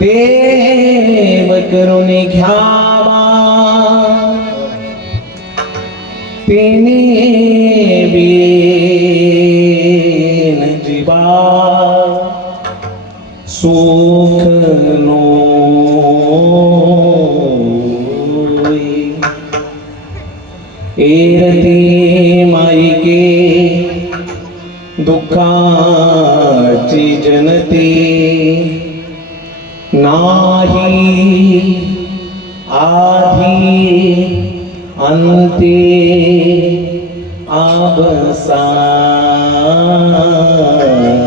देव करून घ्यावा तेने बीन जीवा सुख नोई एरती माईके दुःखाची जनते नाही आधी अंते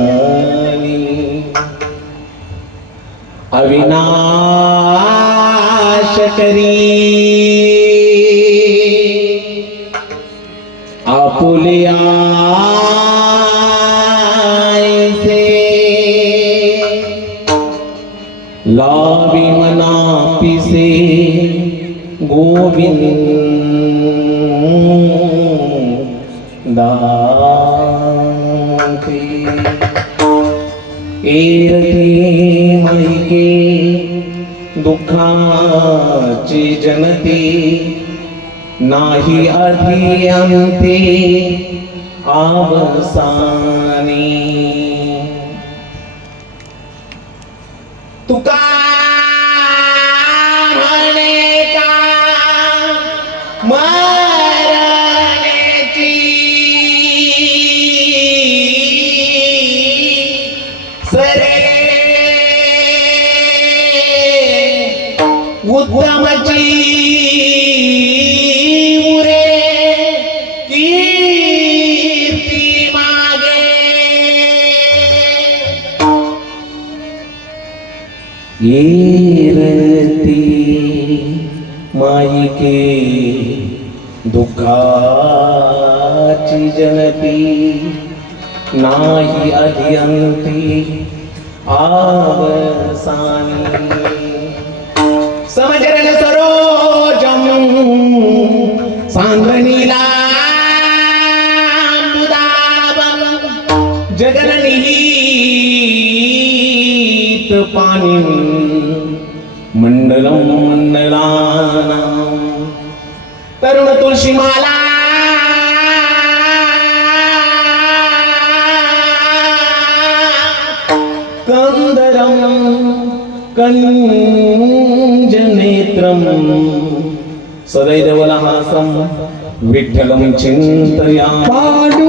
अवसानी अविनाश करी आपुलिया लावी मना पिसे गोविंदांते एरती माईके दुःखाची जनते नाही आधी अंते अवसानी तुका म्हणे का मरण्याची सरे उत्तमची उरे कीर्ती मागे एरती माईके दुःखाची जनती नाही अध्यंती आवसानी समजरन सरोजम सांगनीला मुदाबम जगननिहित पाणी मंडलम मंडलानां तरुण तुळशी माला कंदरम कंजनेत्रम सदैवलहासं विठ्ठलं चिन्तयामि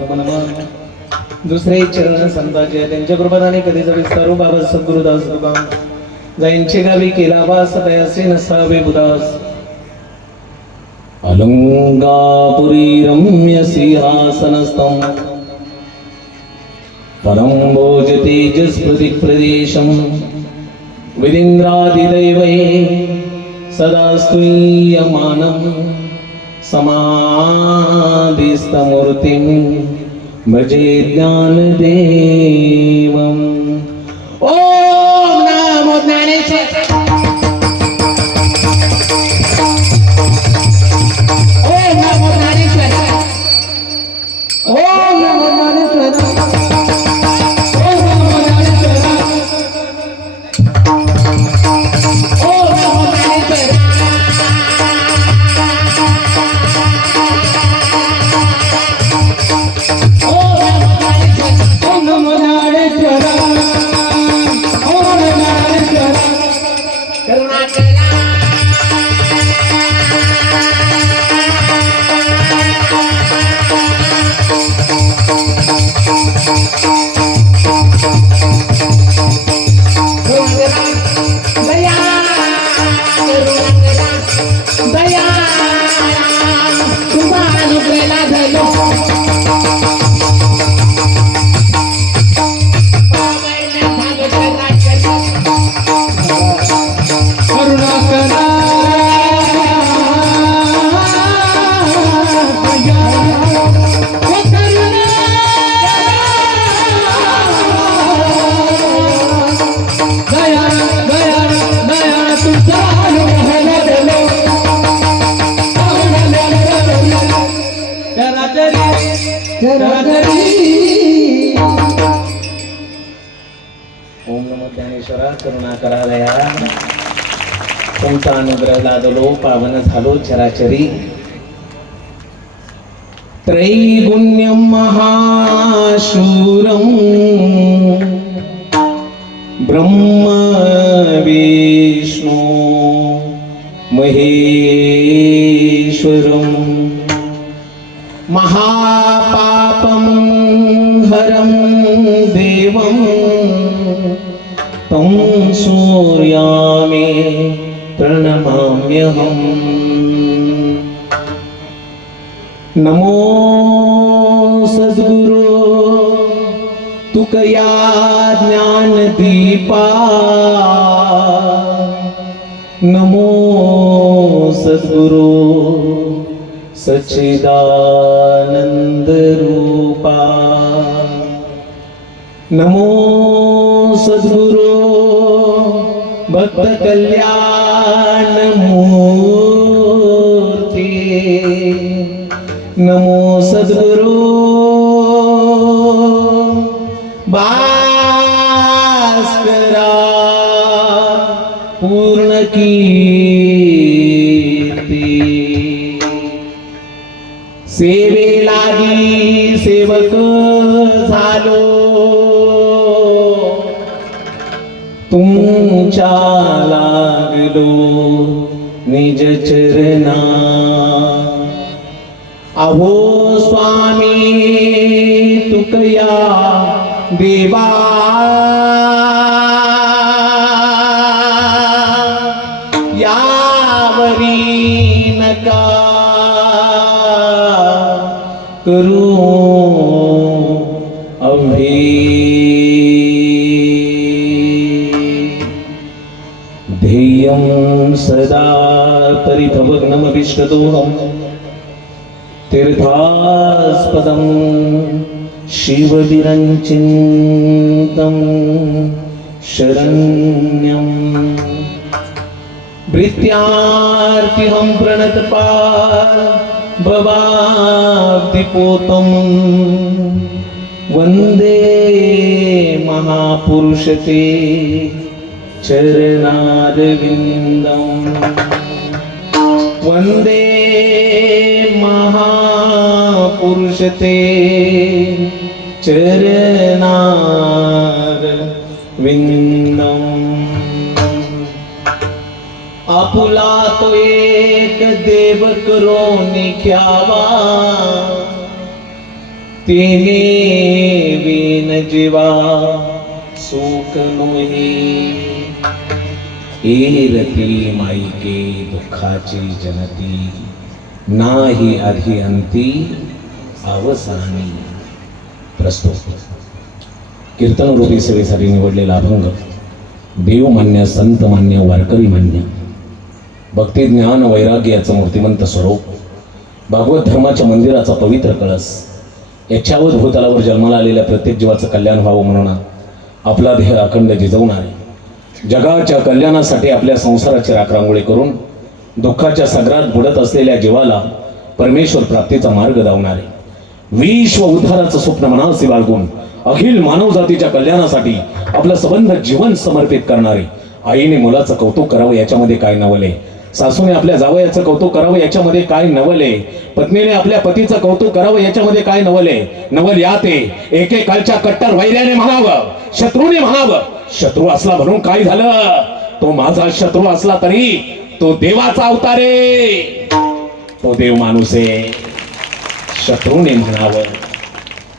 तुम नमः. दुसरे चरण संताचे त्यांच्या कृपादाने कधी विस्तारू बाबा सद्गुरुदास तुका जाईंचे गावी केला वास तयासे नसावे बुदास. अलंगापुरी रम्य सिंहासनस्थं परं भोजतेजस्पति प्रदेशं विदिन्द्रादिदैवै सदा स्तूयमानं समाधिस्थमूर्तिं भजे ज्ञानदेवम्. ओम नमो ज्ञानेश्वर. ओम नमो ज्ञानेश्वर. ओम नमो ज्ञानेश्वर. ओम नमो ज्ञानेश्वर. ओम नमो ज्ञानेश्वर. ओम नमो ज्ञानेश्वरा. करुणा करा दया. तुमचा अनुग्रह लादलो पावन झालो चराचरी. त्रैगुण्यं महाशूरं ब्रह्म विष्णु महेश्वरं महापापं हरं देवं तं सूर्यामे प्रणमाम्यहम्. नमो सद्गुरो तुकया ज्ञानदीपा. नमो सद्गुरो सच्चिदानंद रूपा. नमो सद्गुरो भक्त कल्याण मूर्ती. नमो सद्गुरो भास्करा पूर्ण कीर्ती. सेवे लागी सेवक झालो तुमच्या लागलो निज चरणा. अहो स्वामी तुकया देवा यावरी नका करू अभि. ध्येयं सदा परिभवग्नमभिष्टदोहं तीर्थास्पदं शिवविरञ्चिन्तं शरण्यं. भृत्यार्तिहं प्रणतपाल भवाब्धिपोतं वन्दे महापुरुषते चरणारविन्दं. वन्दे महापुरुषते चरणारविन्दं. आपुला तो एक देव करो निख्यावा तिने विन जीवा सुख नोही. एरती माईके दुःखाची जनती, नाही आधी अंती अवसानी. प्रस्तुत कीर्तन रूपी सेवेसाठी निवडलेला अभंग देवमान्य, संतमान्य, वारकरी मान्य, भक्ती ज्ञान वैराग्य याचं मूर्तिमंत स्वरूप, भागवत धर्माच्या मंदिराचा पवित्र कळस, याच्यावर भूतलावर जन्माला आलेल्या प्रत्येक जीवाचं कल्याण व्हावं म्हणून आपला देह अखंड जिजवणारे, जगाच्या कल्याणासाठी आपल्या संसाराची राखरांगोळी करून दुःखाच्या सागरात बुडत असलेल्या जीवाला परमेश्वर प्राप्तीचा मार्ग दावणारे, विश्व उद्धाराचं स्वप्न मनासी बाळगून अखिल मानवजातीच्या कल्याणासाठी आपलं संबंध जीवन समर्पित करणारे, आईने मुलाचं कौतुक करावं याच्यामध्ये काय नवले, सासूने आपल्या जावयाचं कौतुक करावं याच्यामध्ये काय नवले, पत्नीने आपल्या पतीचं कौतुक करावं याच्यामध्ये काय नवले. नवल या ते एकेकाळच्या कट्टर वैर्याने म्हणावं, शत्रूने म्हणावं, शत्रू असला म्हणून काय झालं, तो माझा शत्रू असला तरी तो देवाचा अवतार आहे, तो देव माणूस आहे, शत्रूने म्हणावं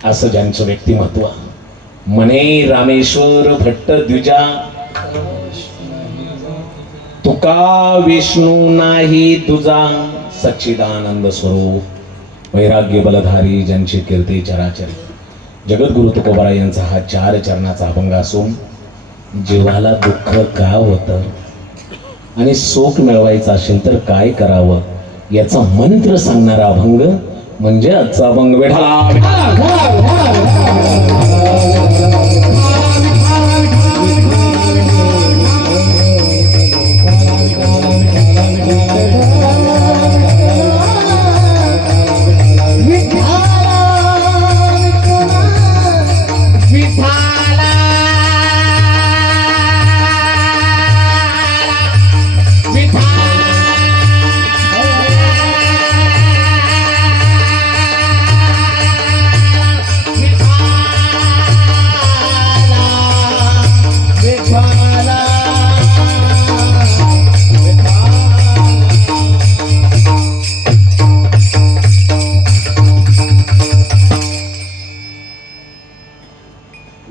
असं ज्यांचं व्यक्तिमत्व. म्हणे रामेश्वर भट्ट द्विजा, तुका विष्णू नाही तुझा सच्चिदानंद स्वरूप. वैराग्य बलधारी ज्यांची कीर्ती चराचरी. जगद्गुरु तुकोबाराय यांचा हा 4 चरणाचा अभंग असून जीवाला दुःख का होतं आणि सुख मिळवायचं असेल तर काय करावं याचा मंत्र सांगणारा अभंग म्हणजे आजचा अभंग.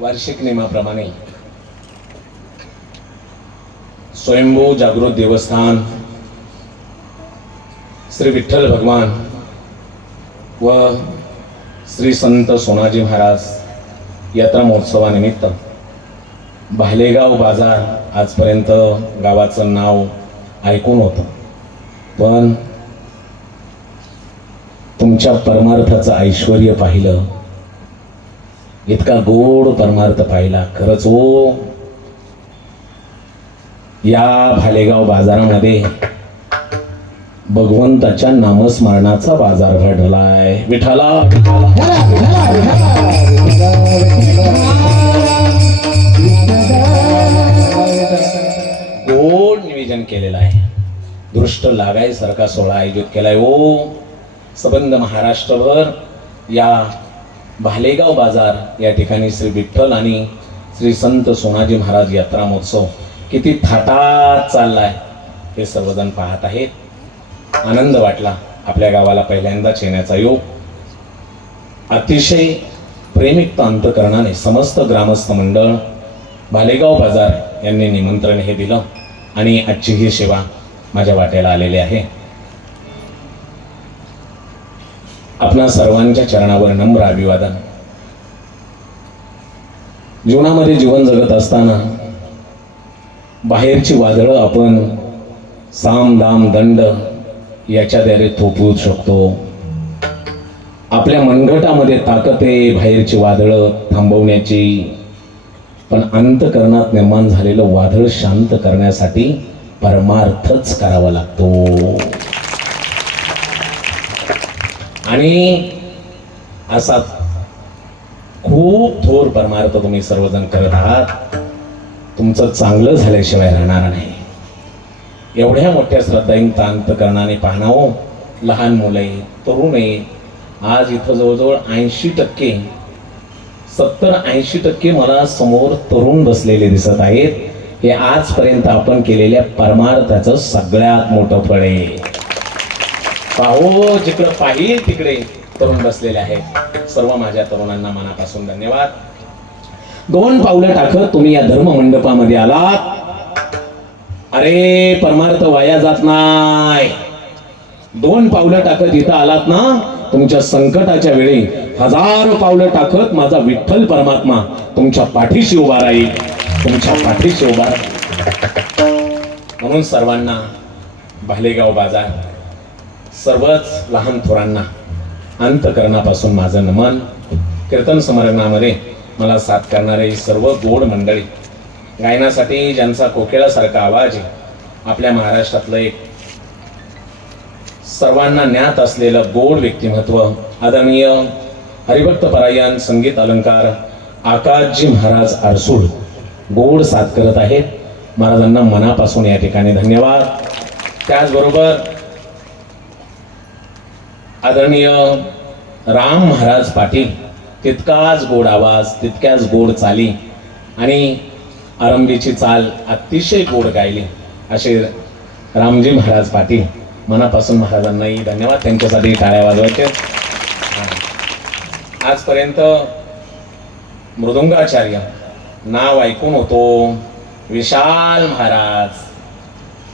वार्षिक नियमाप्रमाणे स्वयंभू जागृत देवस्थान श्री विठ्ठल भगवान व श्री संत सोनाजी महाराज यात्रा महोत्सवानिमित्त भालेगाव बाजार आजपर्यंत गावाचं नाव ऐकून होतं, पण तुमच्या परमार्थाचं ऐश्वर्य पाहिलं, इतका गोड परमार्थ पाहिला. खरंच हो, या भालेगाव बाजारामध्ये भगवंताच्या नामस्मरणाचा बाजार घडलाय. विठाला गोड नियोजन केलेलं आहे. दृष्ट लागायसारखा सोहळा आयोजित केलाय हो. संबंध महाराष्ट्रभर या भालेगाव बाजार या ठिकाणी श्री विठ्ठल आणि श्री संत सोनाजी महाराज यात्रा महोत्सव किती थाटात चाललाय हे सर्वजण पाहत आहेत. आनंद वाटला. आपल्या गावाला पहिल्यांदाच येण्याचा योग. अतिशय प्रेमिक्त अंतकरणाने समस्त ग्रामस्थ मंडळ भालेगाव बाजार यांनी निमंत्रण हे दिलं आणि आजची ही सेवा माझ्या वाट्याला आलेली आहे. आपणा सर्वांच्या चरणावर नम्र अभिवादन. जीवनामध्ये जीवन जगत असताना बाहेरची वादळं आपण साम दाम दंड याच्याद्वारे थोपवू शकतो. आपल्या मनगटामध्ये ताकद आहे बाहेरची वादळं थांबवण्याची, पण अंतकरणात निर्माण झालेलं वादळ शांत करण्यासाठी परमार्थच करावा लागतो. आणि असा खूप थोर परमार्थ तुम्ही सर्वजण करत आहात. तुमचं चांगलं झाल्याशिवाय राहणार नाही. एवढ्या मोठ्या श्रद्धायुक्त अंतकरणाने पाहणावं, लहान मुलं आहे, तरुण आहे. आज इथं जवळजवळ 80% 70-80% मला समोर तरुण बसलेले दिसत आहेत. हे आजपर्यंत आपण केलेल्या परमार्थाचं सगळ्यात मोठं फळ आहे. पाहो, जिकडं पाहिजे तिकडे तरुण बसलेले आहेत. सर्व माझ्या तरुणांना मनापासून धन्यवाद. 2 पावलं टाकत तुम्ही या धर्म मंडपामध्ये आलात. अरे परमार्थ वाया जात नाही. 2 पावलं टाकत इथं आलात ना, तुमच्या संकटाच्या वेळी 1000 पावलं टाकत माझा विठ्ठल परमात्मा तुमच्या पाठीशी उभा राहील, तुमच्या पाठीशी उभा राहील. म्हणून सर्वांना भालेगाव बाजार, सर्वच लहान थोरांना अंतःकरणापासून माझं नमन. कीर्तन समरंगणामध्ये मला साथ करणारे सर्व गोड मंडळी, गायनासाठी ज्यांचा कोकिळासारखा आवाज आहे, आपल्या महाराष्ट्रातलं एक सर्वांना ज्ञात असलेलं गोड व्यक्तिमत्व आदरणीय हरिभक्त परायण संगीत अलंकार आकाशजी महाराज आरसूळ गोड साथ करत आहेत. महाराजांना मनापासून या ठिकाणी धन्यवाद. त्याचबरोबर आदरणीय राम महाराज पाटील, तितकाच गोड आवाज, तितक्याच गोड चाली आणि आरंभीची चाल अतिशय गोड गायली असे रामजी महाराज पाटील, मनापासून महाराजांनाही धन्यवाद. त्यांच्यासाठी टाळ्या वाजवायचे. आजपर्यंत मृदुंगाचार्य नाव ऐकून होतो, विशाल महाराज,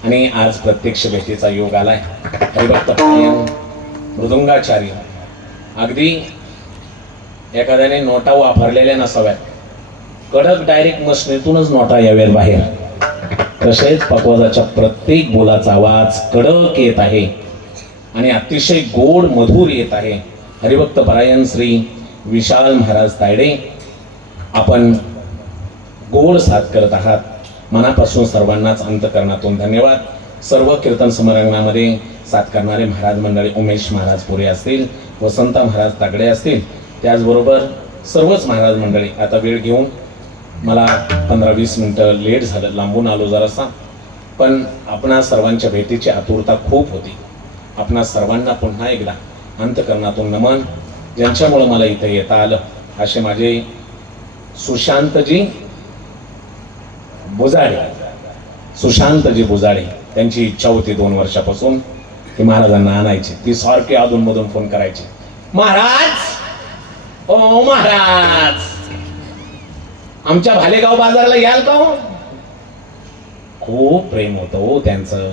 आणि आज प्रत्यक्ष भेटीचा योग आलाय. हरिभक्त परायण मृदुंगाचार्य, अगदी एखाद्याने नोटा वापरलेल्या नसाव्यात, कडक डायरेक्ट मशनीतूनच नोटा याव्यात बाहेर. तसेच पकवाजाच्या प्रत्येक बोलाचा आवाज कडक येत आहे आणि अतिशय गोड मधुर येत आहे. हरिभक्त परायण श्री विशाल महाराज तायडे, आपण गोड साथ करत आहात. मनापासून सर्वांनाच अंतःकरणातून धन्यवाद. सर्व कीर्तन समरंगणामध्ये साथ करणारे महाराज मंडळी, उमेश महाराज पुरे असतील, वसंत महाराज तागडे असतील, त्याचबरोबर सर्वच महाराज मंडळी. आता वेळ घेऊन मला 15-20 मिनिटं लेट झालं, लांबून आलो जरासा, पण आपणा सर्वांच्या भेटीची आतुरता खूप होती. आपणा सर्वांना पुन्हा एकदा अंतःकरणातून नमन. ज्यांच्यामुळं मला इथं येता आलं असे माझे सुशांतजी बुजाडे, सुशांतजी बुजाडे, त्यांची इच्छा होती 2 वर्षापासून की महाराजांना आणायचे. ती सारखी अधूनमधून फोन करायची, महाराज, ओ महाराज, आमच्या भालेगाव बाजारला याल का? खूप प्रेम होतं हो त्यांचं.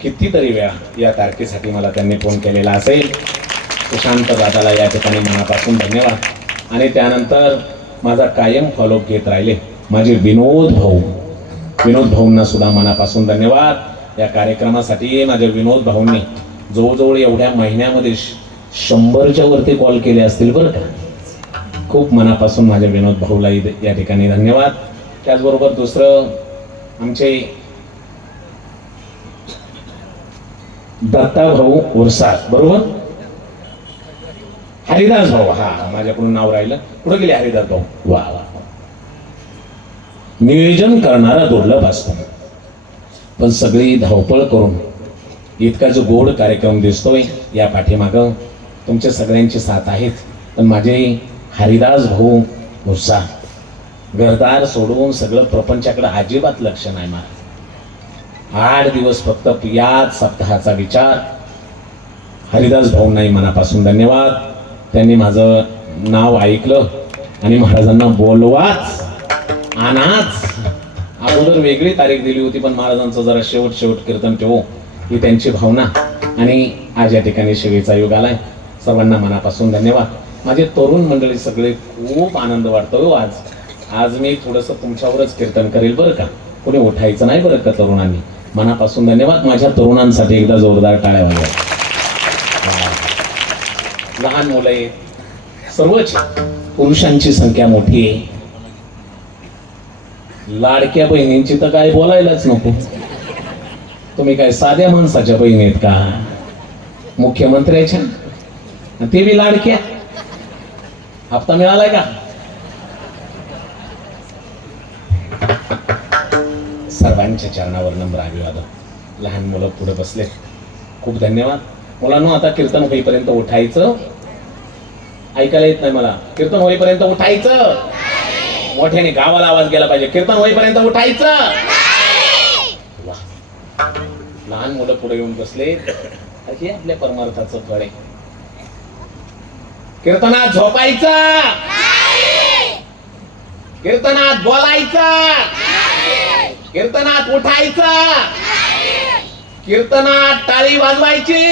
कितीतरी वेळा या तारखेसाठी मला त्यांनी फोन केलेला असेल. सुशांत दादाला या ठिकाणी मनापासून धन्यवाद. आणि त्यानंतर माझा कायम फॉलोअप घेत राहिले माझे विनोद भाऊ, विनोद भाऊंना सुद्धा मनापासून धन्यवाद. या कार्यक्रमासाठी माझ्या विनोद भाऊंनी जवळजवळ एवढ्या महिन्यामध्ये 100च्या वरती कॉल केले असतील बरं का. खूप मनापासून माझ्या विनोद भाऊला या ठिकाणी धन्यवाद. त्याचबरोबर दुसरं आमचे दत्ता भाऊ उरसाळ, बरोबर, हरिदास भाऊ, हा माझ्याकडून नाव राहिलं, कुठं गेले हरिदास भाऊ? वा वा, नियोजन करणारा दुर्लभ असतो, पण सगळी धावपळ करून इतका जो गोड कार्यक्रम दिसतोय या पाठीमागं तुमच्या सगळ्यांची साथ आहेत. पण माझे हरिदास भाऊ उत्साह, घरदार सोडून सगळं प्रपंचाकडे अजिबात लक्ष नाही. महाराज 8 दिवस फक्त याच सप्ताहाचा विचार. हरिदास भाऊंनाही मनापासून धन्यवाद. त्यांनी माझं नाव ऐकलं आणि महाराजांना बोलवाच आनाच. अगोदर वेगळी तारीख दिली होती, पण महाराजांचं जरा शेवट कीर्तन ठेवू ही त्यांची भावना, आणि आज या ठिकाणी शेवीचा योग आलाय. सर्वांना मनापासून धन्यवाद. माझे तरुण मंडळी सगळे खूप आनंद वाटतो. आज मी थोडंसं तुमच्यावरच कीर्तन करेल बरं का, कोणी उठायचं नाही बरं का तरुणांनी. मनापासून धन्यवाद. माझ्या तरुणांसाठी एकदा जोरदार टाळ्या वाजवा. लहान मुलं आहेत, सर्वच पुरुषांची संख्या मोठी आहे. लाडक्या बहिणींची तर काय बोलायलाच नको. तुम्ही काय साध्या माणसाच्या बहिणी आहेत का? मुख्यमंत्र्याच्या, ते बी लाडक्या. हप्ता मिळालाय का? सर्वांच्या चरणावर नम्र अभिवादन. लहान मुलं पुढे बसले, खूप धन्यवाद. मुलांनो, आता कीर्तन होईपर्यंत उठायचं. ऐकायला येत नाही मला. कीर्तन होईपर्यंत उठायचं. मोठ्याने गावाला आवाज गेला पाहिजे. कीर्तन होईपर्यंत उठायचं. लहान मुलं पुढे येऊन बसले. हे आपल्या परमार्थाचं फळ आहे. कीर्तनात झोपायचं, कीर्तनात बोलायचं, कीर्तनात उठायचं, कीर्तनात टाळी वाजवायची.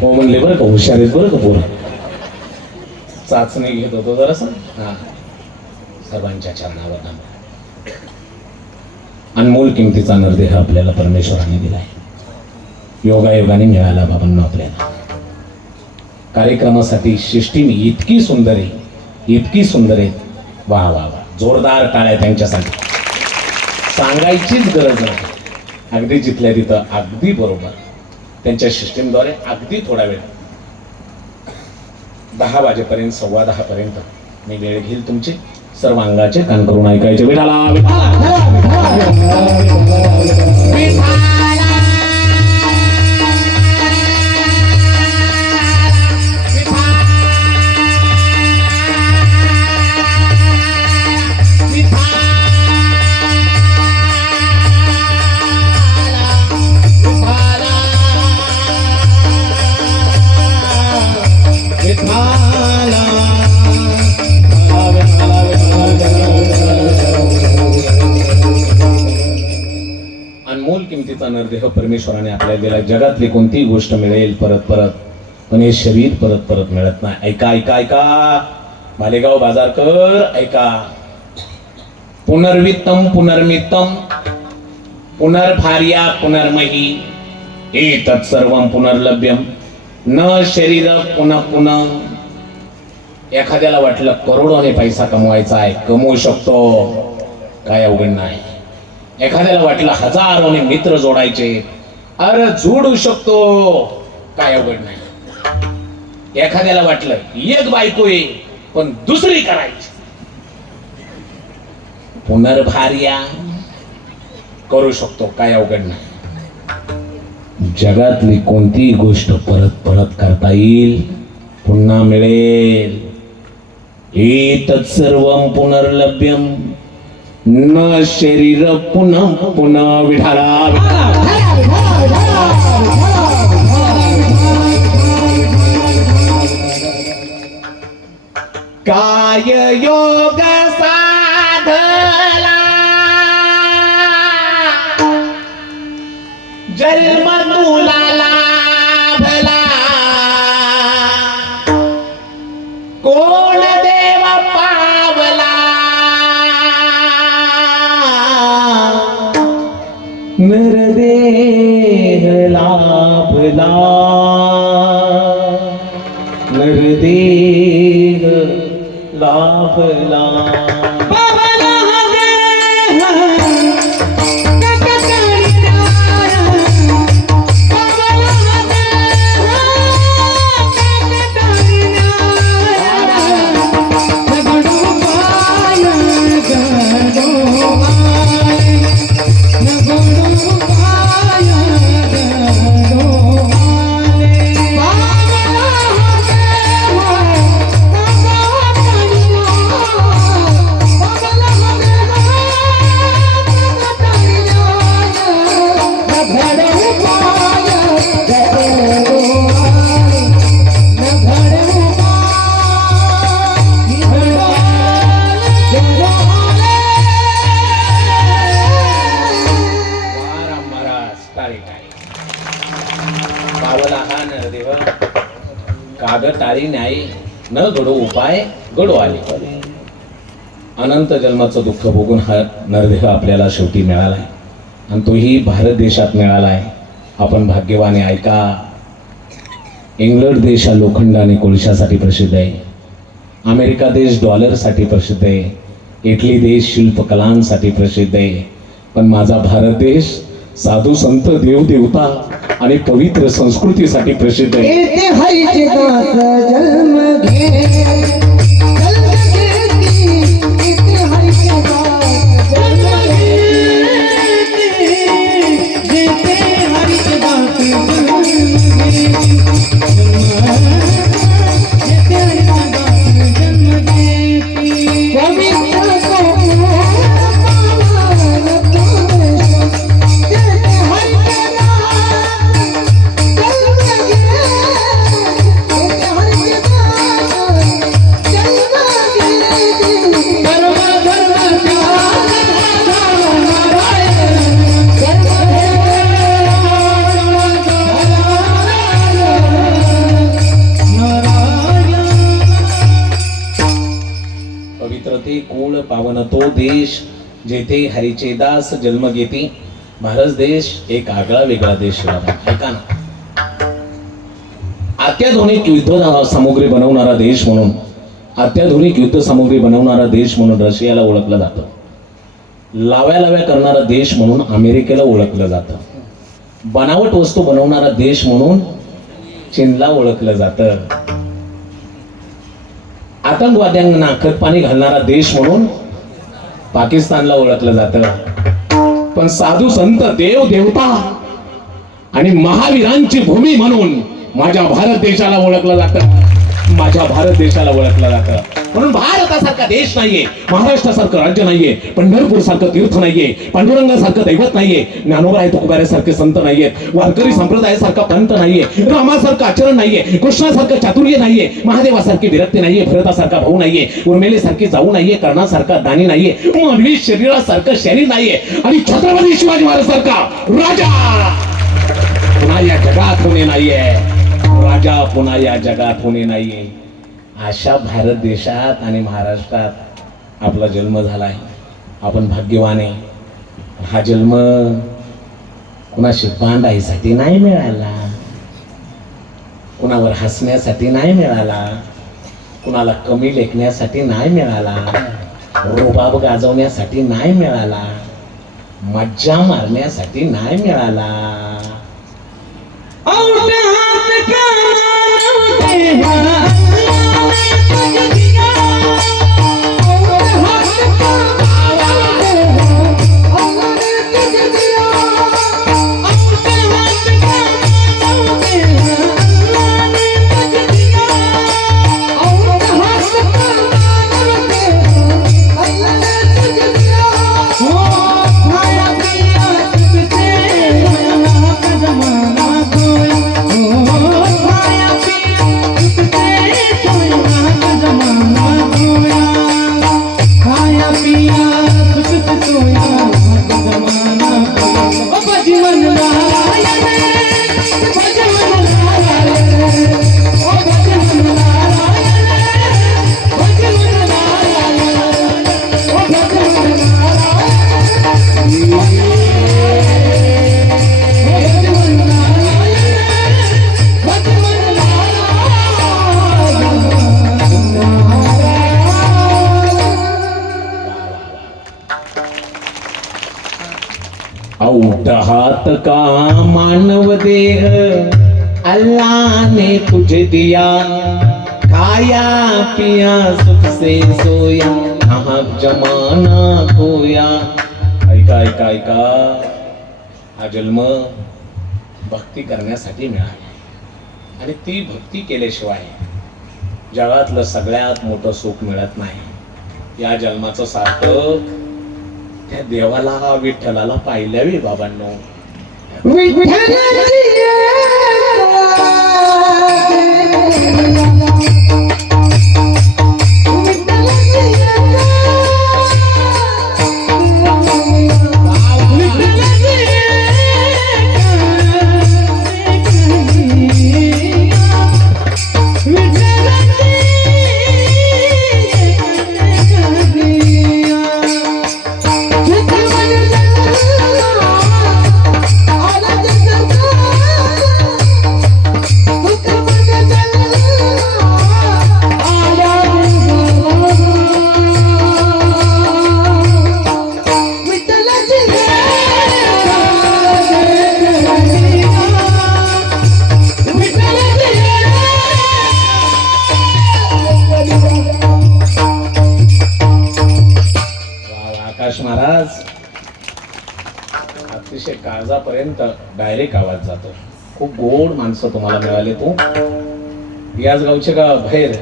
हो म्हणले बरं का, हुशार आहेत बरं का पोरं. चाचणी घेत होतो जरास. हा, सर्वांच्या चरणावर नमन. अनमोल किमतीचा नरदेह आपल्याला परमेश्वराने दिलाय, योगायोगाने मिळाला बाबांनो आपल्याला. कार्यक्रमासाठी सिस्टीम इतकी सुंदर आहे, इतकी सुंदर आहे. वा वा वा, जोरदार टाळ्या त्यांच्यासाठी. सांगायचीच गरज नाही, अगदी जिथल्या तिथं अगदी बरोबर त्यांच्या सिस्टीमद्वारे अगदी थोडा वेळ 10 वाजेपर्यंत 10:15 पर्यंत मी वेळ घेईल तुमचे. सर्व अंगाचे कान करून ऐकायचे. विठाला अनमोल किमतीचा नरदेह परमेश्वराने आपल्याला दिला. जगातली कोणतीही गोष्ट मिळेल परत परत, पण हे शरीर परत परत मिळत नाही. ऐका ऐका ऐका, मालेगाव बाजारकर ऐका. पुनर्वित्तम पुनर्मित्तम पुनर्भार्या पुनर्मही एतत् सर्वं पुनर्लभ्यम न शरीर पुनः पुनः. एखाद्याला वाटलं करोडोने पैसा कमवायचा आहे, कमवू शकतो, काय अवघड नाही. एखाद्याला वाटलं हजारोने मित्र जोडायचे, अरे जोडू शकतो, काय अवघड नाही. एखाद्याला वाटलं एक बायको आहे पण दुसरी करायची, पुनर्भार्या करू शकतो, काय अवघड नाही. जगातली कोणतीही गोष्ट परत परत करता येईल, पुन्हा मिळेल. एतत् सर्वं पुनर्लभ्यम न शरीर पुनः पुनः. विठाला काय योग साधला जन्म तुला लाभला, कोण देव पावला नरदेह लाभला, नरदेह लाभला. कागद टाळी न्याय न घडो उपाय घडो आले. अनंत जन्माचं दुःख भोगून हा नरदेह आपल्याला शेवटी मिळालाय आणि तोही भारत देशात मिळालाय. आपण भाग्यवाने. ऐका, इंग्लंड देश हा लोखंड आणि कोळशासाठी प्रसिद्ध आहे, अमेरिका देश डॉलरसाठी प्रसिद्ध आहे, इटली देश शिल्पकलांसाठी प्रसिद्ध आहे, पण माझा भारत देश साधू संत देव देवता आणि पवित्र संस्कृतीसाठी प्रसिद्ध आहे. कुळ पावन तो देश, जेथे हरीचे दास जन्म घेती. भारत देश एक आगळा वेगळा देश होता. ऐका ना, अत्याधुनिक युद्ध सामुग्री बनवणारा देश म्हणून, अत्याधुनिक युद्ध सामुग्री बनवणारा देश म्हणून रशियाला ओळखलं जातं. लाव्या करणारा देश म्हणून अमेरिकेला ओळखलं जातं. बनावट वस्तू बनवणारा देश म्हणून चीनला ओळखलं जातं. आतंकवाद्यांना खतपाणी घालणारा देश म्हणून पाकिस्तानला ओळखलं जातं. पण साधू संत, देव देवता आणि महावीरांची भूमी म्हणून माझ्या भारत देशाला ओळखलं जातं. माझ्या भारत देशाला ओळखलं जातं. म्हणून भारतासारखा देश नाहीये, महाराष्ट्रासारखं राज्य नाहीये, पंढरपूर सारखं तीर्थ नाहीये, पांडुरंगासारखं दैवत नाहीये, ज्ञानोबा तुकोबाऱ्यासारखे संत नाहीये, वारकरी संप्रदायासारखा पंत नाहीये, रामासारखं आचरण नाहीये, कृष्णासारखं चातुर्य नाहीये, महादेवासारखी विरक्ती नाहीये, भरतासारखा भाऊ नाहीये, उर्मिलेसारखी जाऊ नाहीये, कर्णासारखा दानी नाहीये, मानवी शरीरासारखं शरीर नाहीये, आणि छत्रपती शिवाजी महाराजांसारखा राजा पुन्हा या जगात होणे नाहीये. राजा पुन्हा या जगात होणे नाहीये. अशा भारत देशात आणि महाराष्ट्रात आपला जन्म झालाय. आपण भाग्यवान आहे. हा जन्म कुणाशी बांधायसाठी नाही मिळाला, कुणावर हसण्यासाठी नाही मिळाला, कुणाला कमी लेखण्यासाठी नाही मिळाला, रुबाब गाजवण्यासाठी नाही मिळाला, मज्जा मारण्यासाठी नाही मिळाला. हाथ का मानव देह अल्लाह ने तुझे दिया, खाया पिया सुख से सोया, नाहक जमाना खोया. ऐका ऐका ऐका, हा जन्म भक्ती करण्यासाठी मिळाला, आणि ती भक्ती केल्याशिवाय जगातलं सगळ्यात मोठं सुख मिळत नाही. या जन्माचं सार्थक त्या देवाला, विठ्ठलाला पाहिल्यावे बाबांनो. महाराज अतिशय काळजापर्यंत डायरेक्ट आवाज जातो. खूप गोड माणसं तुम्हाला मिळाले. तू याच गावचे का बाहेर?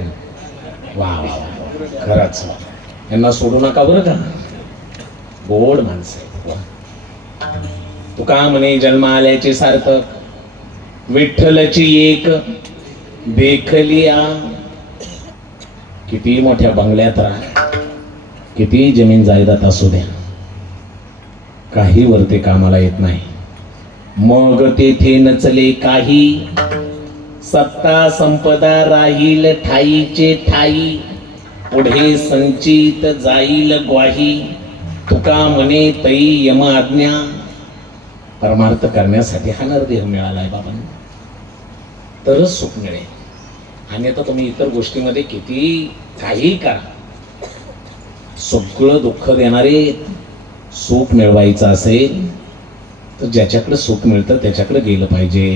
वा वा, खरंच यांना सोडू नका बरं का, गोड माणसं. तू का म्हणे जन्म आल्याचे सार्थक, विठ्ठलची एक देखलिया. किती मोठ्या बंगल्यात राहा, किती जमीन जायदाद असू द्या, काही वरती कामाला येत नाही. मग तेथे नचले काही, सत्ता संपदा राहील ठाईचे ठाई. पुढे संचित जाईल ग्वाही, तुका म्हणे तै यम आज्ञा. परमार्थ करण्यासाठी हा नरदेह मिळालाय बाबांनो, तरच सुख मिळेल. आणि आता तुम्ही इतर गोष्टीमध्ये किती काही करा, सगळं दुःख देणारे. सुख मिळवायचं असेल तर ज्याच्याकडे सुख मिळतं त्याच्याकडे गेलं पाहिजे.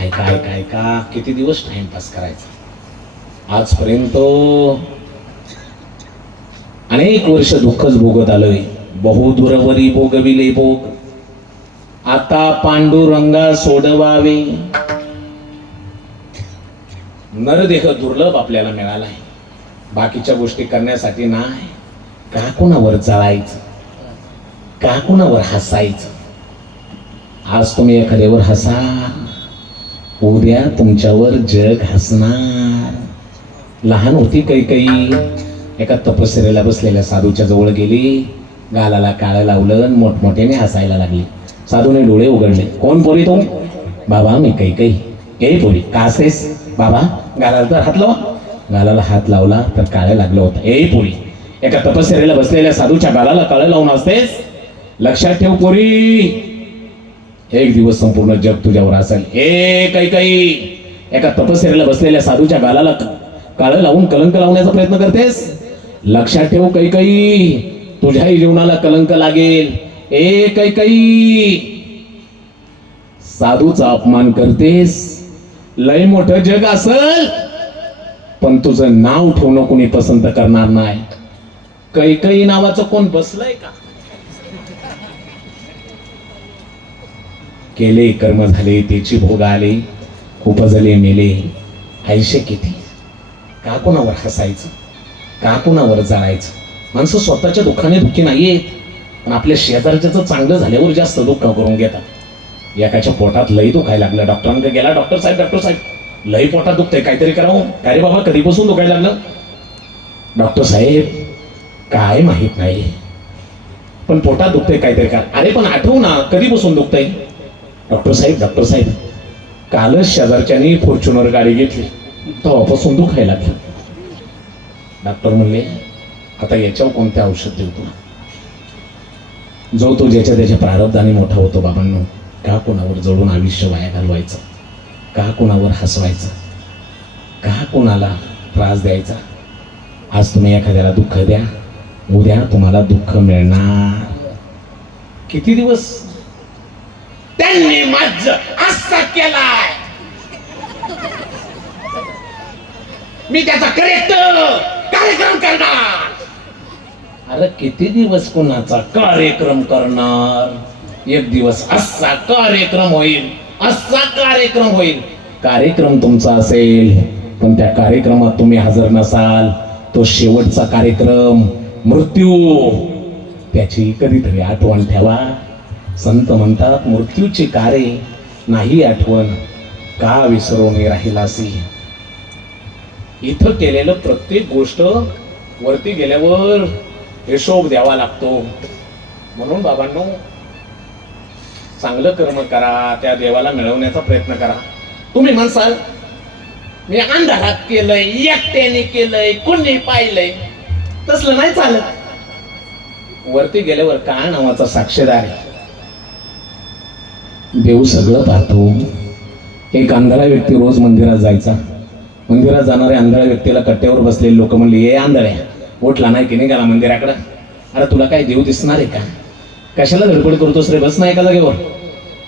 ऐका ऐका ऐका, किती दिवस टाइमपास करायचा. आजपर्यंत अनेक वर्ष दुःखच भोगत आलोय. बहुदूरवरी भोगविले भोग, आता पांडुरंगा सोडवावे. नरदेह दुर्लभ आपल्याला मिळालाय, बाकीच्या गोष्टी करण्यासाठी नाही. का कुणावर जळायचं, का कुणावर हसायचं. आज तुम्ही एखाद्यावर हसा, उद्या तुमच्यावर जग हसणार. लहान होती कैकई, एका तपस्येला बसलेल्या साधूच्या जवळ गेली, गालाला काळं लावलं, मोठमोठ्याने हसायला लागली. साधूने डोळे उघडले. कोण पोरी तू? बाबा मी कैकई. ए पोरी का हसतेस? बाबा गालाला तर हात लावा. गालाला हात लावला तर काळं लागलं होतं. ए पोरी, एका तपस्येला बसलेल्या साधूच्या गालाला काळं लावून हसतेस? लक्षात ठेव पोरी, एक दिवस संपूर्ण जग तुझ्यावर असेल. ए कैकई, एका तपस्येला बसलेल्या साधूच्या गालाला काळं लावून कलंक लावण्याचा प्रयत्न करतेस? लक्षात ठेव कैकई, तुझ्याही जीवनाला कलंक लागेल. ए कैकई, साधूचा अपमान करतेस. लय मोठं जग असल पण तुझं नाव ठेवणं कोणी पसंत करणार नाही. कैकई नावाचं कोण बसलंय का? केले कर्म झाले, त्याची भोग आले, उपजले मेले. आयुष्य किती, का कोणावर हसायचं, का कोणावर जाळायचं. माणसं स्वतःच्या दुःखाने दुःखी नाहीयेत, पण आपल्या शेजारच्याचं चांगलं झाल्यावर जास्त दुःख करून घेतात. एकाच्या पोटात लई दुखायला लागलं, डॉक्टरांकडे गेला. डॉक्टर साहेब लई पोटात दुखतंय, काहीतरी करावं. काय रे बाबा, कधीपासून दुखायला लागलं? डॉक्टर साहेब काय माहित नाही, पण पोटात दुखतंय, काहीतरी करा. अरे पण आठवू ना, कधीपासून दुखतंय? डॉक्टर साहेब कालच शेजारच्यानी फॉर्च्युनर गाडी घेतली, तेव्हापासून दुखायला लागलं. डॉक्टर म्हणले आता याच्यावर कोणते औषध देऊ तुला? जो तो ज्याच्या त्याच्या प्रारब्धाने मोठा होतो बाबांनो. का कोणावर जळून आयुष्य वाया घालवायचं, का कोणावर हसवायचं, का कोणाला त्रास द्यायचा. आज तुम्ही एखाद्याला दुःख द्या, उद्या तुम्हाला दुःख मिळणार. किती दिवस त्यांनी माझं असं केलाय, मी त्याचा करेक्ट कार्यक्रम करणार. अरे किती दिवस कोणाचा कार्यक्रम करणार? एक दिवस असा कार्यक्रम होईल, असा कार्यक्रम होईल. कार्यक्रम तुमचा असेल पण त्या कार्यक्रमात तुम्ही हजर नसाल, तो शेवटचा कार्यक्रम मृत्यू, त्याची कधीतरी आठवण ठेवा. संत म्हणतात मृत्यूची कार्य नाही आठवण, का विसरून राहिलासी. इथं केलेलं प्रत्येक गोष्ट वरती गेल्यावर हिशोब द्यावा लागतो. म्हणून बाबांनो, चांगलं कर्म करा, त्या देवाला मिळवण्याचा प्रयत्न करा. तुम्ही म्हणसाल मी अंधारात केलंय, एकट्याने केलंय, कोणी पाहिलंय, तसलं नाही चालत. वरती गेल्यावर काय नावाचा साक्षीदार आहे. देव सगळं पाहतो. एक आंधळा व्यक्ती रोज मंदिरात जायचा. मंदिरात जाणाऱ्या आंधळ्या व्यक्तीला कट्ट्यावर बसलेले लोक म्हणले, ये आंधळ्या, उठला नाही की निघाला मंदिराकडं. अरे तुला काय देव दिसणार आहे का? कशाला धडपड करतोस रे, बस नाही एका जागेवर.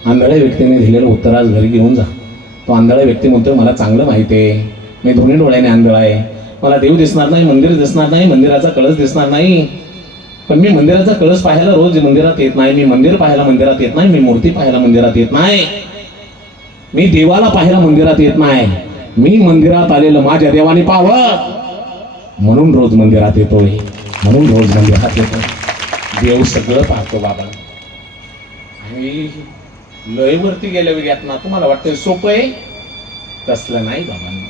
आंधळ्या व्यक्तीने दिलेलं उत्तर आज घरी घेऊन जा. तो आंधळा व्यक्ती म्हणतोय मला चांगलं माहिती आहे, मी दोन्ही डोळ्याने आंधळा आहे, मला देव दिसणार नाही, मंदिर दिसणार नाही, मंदिराचा कळस दिसणार नाही, पण मी मंदिराचा कळस पाहायला रोज मंदिरात येत नाही, मी मंदिर पाहायला मंदिरात येत नाही, मी मूर्ती पाहायला मंदिरात येत नाही, मी देवाला पाहायला मंदिरात येत नाही, मी मंदिरात आलेलं माझ्या देवाने पाहावं म्हणून रोज मंदिरात येतोय, म्हणून रोज मंदिरात येतोय. देव सगळं पाहतो बाबा. आणि लयवरती गेल्या वेळात ना तुम्हाला वाटतंय सोपं आहे, तसलं नाही बाबांना.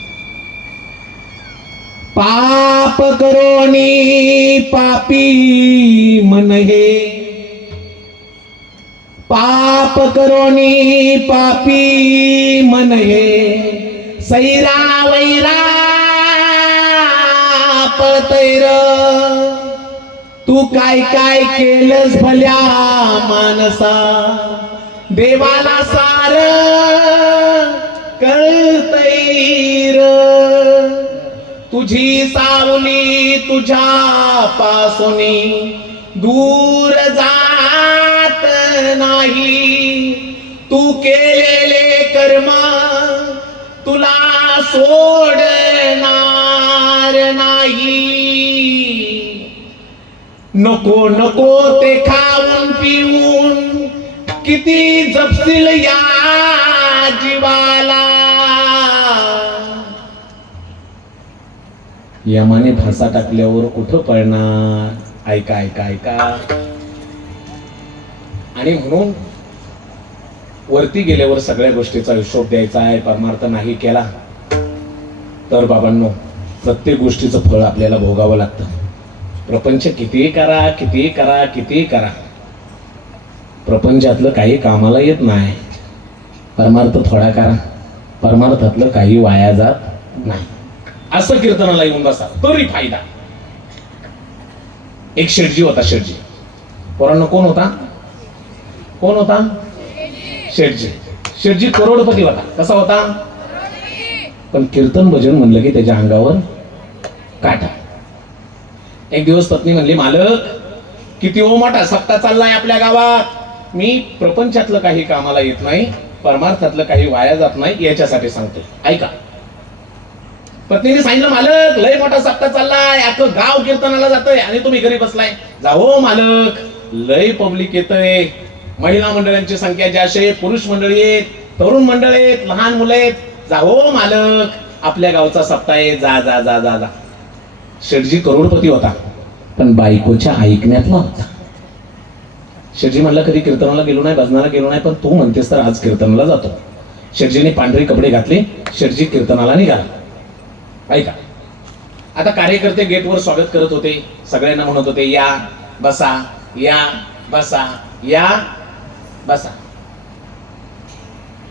पाप करोनी पापी मन हे, पाप करोनी पापी मन हे, सैरा वैरा पळतय र, तू काय काय केलंस भल्या मानसा, देवाला सार कळतय र, तुझी सावली तुझ्या पासूनी दूर जात नाही, तू केलेले कर्म तुला सोडणार नाही, नको नको ते खाऊन पिऊन किती जपशील या जीवाला, यमाने फासा टाकल्यावर कुठं पळणार, ऐका ऐका ऐका. आणि म्हणून वरती गेल्यावर सगळ्या गोष्टीचा हिशोब द्यायचा आहे. परमार्थ नाही केला तर बाबांनो प्रत्येक गोष्टीचं फळ आपल्याला भोगावं लागतं. प्रपंच कितीही करा कितीही करा कितीही करा, प्रपंचातलं काही कामाला येत नाही. परमार्थ थोडा करा, परमार्थातलं काही वाया जात नाही. असं कीर्तनाला येऊन बसा तरी फायदा. एक शेठजी होता. शेठजी पोरांनो कोण होता? कोण होता? शेठजी. शेठजी करोडपती होता. कसा होता? पण कीर्तन भजन म्हणलं की त्याच्या अंगावर काटा. एक दिवस पत्नी म्हणली, मालक किती ओ मोठा सप्ताह चाललाय आपल्या गावात, मी प्रपंचातलं काही कामाला येत नाही, परमार्थातलं काही वाया जात नाही, याच्यासाठी सांगतो ऐका. पत्नीने सांगितलं, मालक लय मोठा सप्ताह चाललाय, अख्खं गाव कीर्तनाला जातंय आणि तुम्ही घरी बसलाय. जाओ मालक, लय पब्लिक येतंय, महिला मंडळांची संख्या जास्त, पुरुष मंडळी आहेत, तरुण मंडळ आहेत, लहान मुलं आहेत. जाओ मालक, आपल्या गावचा सप्ताह आहे, जा जा जा जा जा. शेठजी करोडपती होता पण बायकोच्या ऐकण्यातला होता. शेठजी म्हणला, कधी कीर्तनाला गेलो नाही, भजनाला गेलो नाही, पण तू म्हणतेस तर आज कीर्तनाला जातो. शेठजीने पांढरे कपडे घातले, शेठजी कीर्तनाला निघाला. ऐका, आता कार्यकर्ते गेटवर स्वागत करत होते, सगळ्यांना म्हणत होते, या बसा, या बसा, या बसा.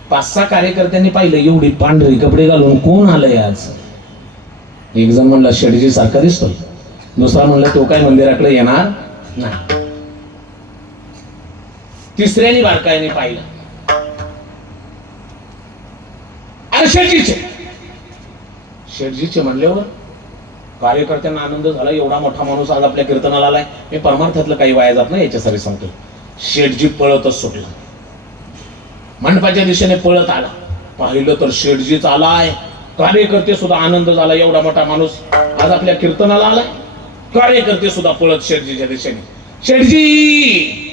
5-6 कार्यकर्त्यांनी पाहिलं, एवढी पांढरी कपडे घालून कोण आलंय आज. एक जण म्हणला, शेठजी सारखा दिसतोय. दुसरा म्हणला, तो काय मंदिराकडे येणार नाही. तिसऱ्याने बारकाईने पाहिलं, अरे शेठजीचे. शेठजीचे म्हणल्यावर कार्यकर्त्यांना आनंद झाला, एवढा मोठा माणूस आज आपल्या कीर्तनाला आलाय, मी परमार्थातलं काही वाया जात नाही याच्यासाठी सांगतो. शेठजी पळतच सुटला, मंडपाच्या दिशेने पळत आला. पाहिलं तर शेठजीच आलाय. कार्यकर्ते सुद्धा आनंद झाला, एवढा मोठा माणूस आज आपल्या कीर्तनाला आलाय. कार्यकर्ते सुद्धा पळत शेठजीच्या दिशेने. शेठजी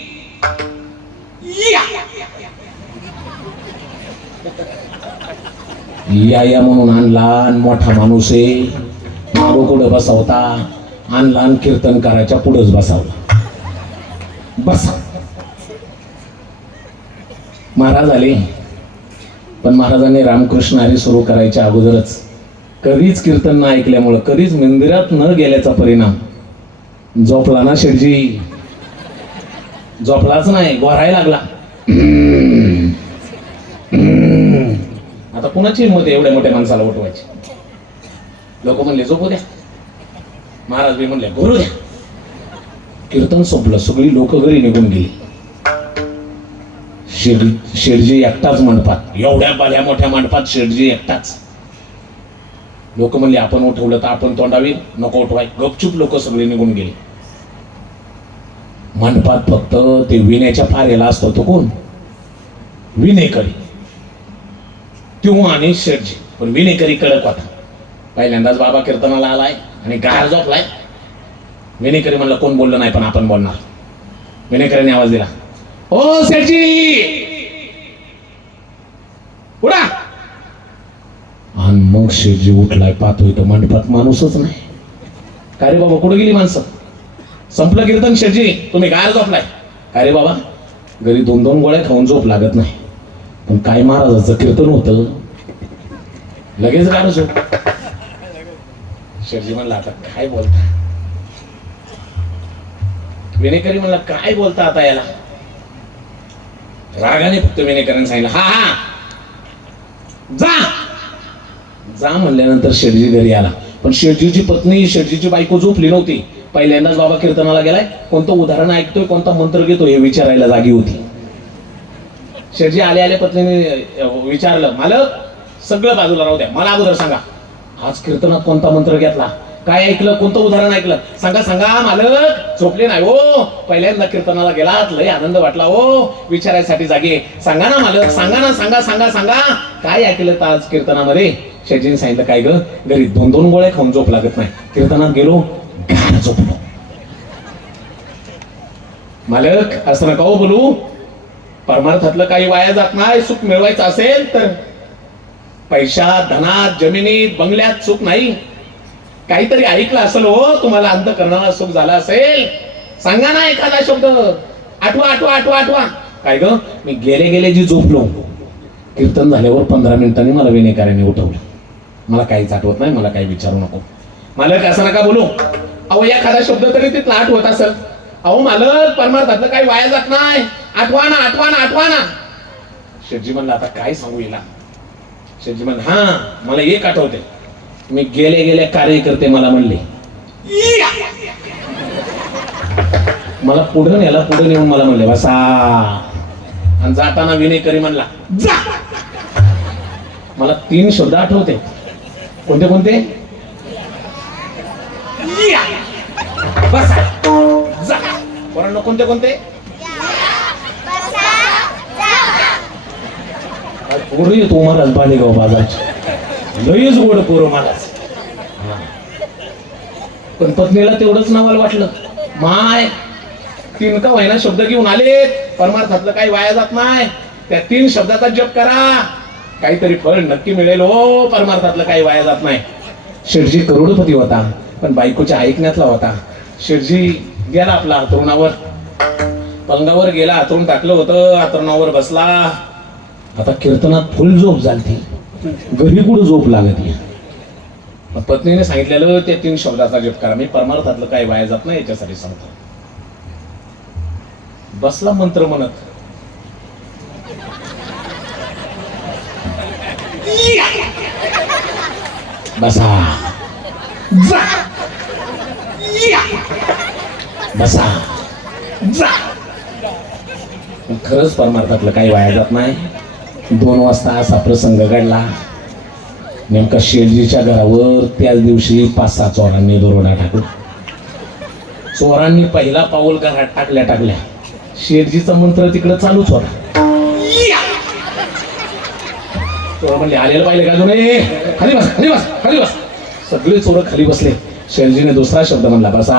या म्हणून आणला, मोठा माणूस आहे, मागो पुढे बसवता, आणला कीर्तन करायच्या पुढेच बसावला. बसा. महाराज आले, पण महाराजांनी रामकृष्ण हरी सुरू करायच्या अगोदरच कधीच कीर्तन न ऐकल्यामुळं, कधीच मंदिरात न गेल्याचा परिणाम झोपला ना शेठजी. झोपलाच नाही, गोरायला लागला. आता कुणाची हिंमत आहे एवढ्या मोठ्या माणसाला उठवायची. लोक म्हणले झोपू द्या, महाराज बी म्हणले घोरू द्या. कीर्तन संपलं, सगळी लोक घरी निघून गेली. शेठजी एकटाच मंडपात, एवढ्या भल्या मोठ्या मंडपात शेठजी एकटाच. लोक म्हणले आपण उठवलं तर आपण तोंडावी, नको उठवाय. गपचूप लोक सगळे निघून गेले. मंडपात फक्त ते विण्याच्या फारेला असतो तो कोण, विनेकरी. किंवा आणि शेठजी, पण विनेकरी कडक होता. पहिल्यांदाच बाबा कीर्तनाला आलाय आणि गार झोपलाय. विनेकरी म्हणलं, कोण बोललं नाही पण आपण बोलणार. विनेकरीने आवाज दिला, ओ शेठजी उडा. आणि मग शेठजी उठलाय, पाहतोय तर मंडपात माणूसच नाही. काय रे बाबा, कुठे गेली माणसं? संपलं कीर्तन शेठजी, तुम्ही गार झोपलाय. काय रे बाबा, घरी 2-2 गोळ्या खाऊन झोप लागत नाही, पण काय महाराजाचं कीर्तन होतं, लगेच गार झोप. शेठजी म्हणला, आता काय बोलता? विनेकरी म्हणला, काय बोलता आता याला? रागाने फक्त विनेकरांनी सांगितलं, हा हा जा जा. म्हणल्यानंतर शेठजी घरी आला. पण शेठजीची पत्नी शेठजीची बायको झोपली नव्हती. पहिल्यांदाच बाबा कीर्तनाला गेलाय, कोणतं उदाहरण ऐकतोय, कोणता मंत्र घेतोय हे विचारायला जागी होती. शेठजी आले आले पत्नीने विचारलं, मालक सगळं बाजूला राहू द्या, मला अगोदर सांगा आज कीर्तनात कोणता मंत्र घेतला, काय ऐकलं, कोणतं उदाहरण ऐकलं, सांगा सांगा. मालक झोपले नाही हो, पहिल्यांदा कीर्तनाला गेलात, लय आनंद वाटला हो, विचारायसाठी जागे, सांगा ना मालक, सांगा ना, सांगा सांगा सांगा काय ऐकलं आज कीर्तनामध्ये. शेठजीने सांगितलं, काय ग घरी 2-2 गोळ्या खाऊन झोप लागत नाही, कीर्तनात गेलो गाणं झोपलो. मालक असं नका हो बोलू, परमार्थातलं काही वाया जात नाही. सुख मिळवायचं असेल तर पैशात, धनात, जमिनीत, बंगल्यात सुख नाही. काहीतरी ऐकलं असेल हो तुम्हाला, अंतःकरणाला सुख झालं असेल, सांगा ना एखादा शब्द, आठवा आठवा आठवा आठवा. काय ग मी गेले गेले जी झोपलो, कीर्तन झाल्यावर 15 मिनिटांनी मला विनेकरांनी उठवलं, मला काहीच आठवत नाही, मला काही विचारू नको. मालक असं नका बोलू, अहो एखादा शब्द तरी तिथला आठवत असेल. अहो मालक परमार्थातलं काही वाया जात नाही, आठवा ना आठवा ना आठवा ना. शेठजी म्हणलं आता काय सांगू हिला. शेठजी म्हणलं, हा मला एक आठवते, मी गेले गेले कार्यकर्ते मला म्हणले, मला पुढे नेला, पुढे नेऊन मला म्हणले बसा, आणि जाताना विनेकरी म्हणला जा. मला 3 शब्द आठवते. कोणते कोणते? बसा, जा. पोरांनो कोणते कोणते? पोरं येतो महाराज बालेगाव बाजारची, लयच गोड पोरं महाराज. पण पत्नीला तेवढंच नावाला वाटलं, माय 3 का व्हायना शब्द घेऊन आले, परमार्थातलं काही वाया जात नाही, त्या 3 शब्दाचा जप करा, काहीतरी फळ नक्की मिळेल हो, परमार्थातलं काही वाया जात नाही. शेठजी करोडपती होता, पण बायकोच्या ऐकण्यातला होता. शेठजी गेला आपला अंथरुणावर, पलंगावर गेला, अंथरुण टाकलं होतं, अंथरुणावर बसला. आता कीर्तनात फुल झोप झाली, घरी कुठं झोप लागत. पत्नीने सांगितलेलं ते 3 शब्दाचा जप करा, मी परमार्थातलं काही वाया जात नाही याच्यासाठी सांगतो. बसला मंत्र म्हणत, बसा जा, बसा जा. खरंच परमार्थातलं काही वाया जात नाही. 2 वाजता असा प्रसंग घडला. नेमका शेठजीच्या घरावर त्याच दिवशी 5-6 चोरांनी दरोडा टाकला. चोरांनी पहिला पाऊल घरात टाकल्या शेठजीचा मंत्र तिकडे चालूच होता. चोर म्हणले, आलेलं पाहिलं का अजून, खाली बस खाली बस खाली बस. सगळे चोर खाली बसले. शेठजीने दुसरा शब्द म्हणला, बसा.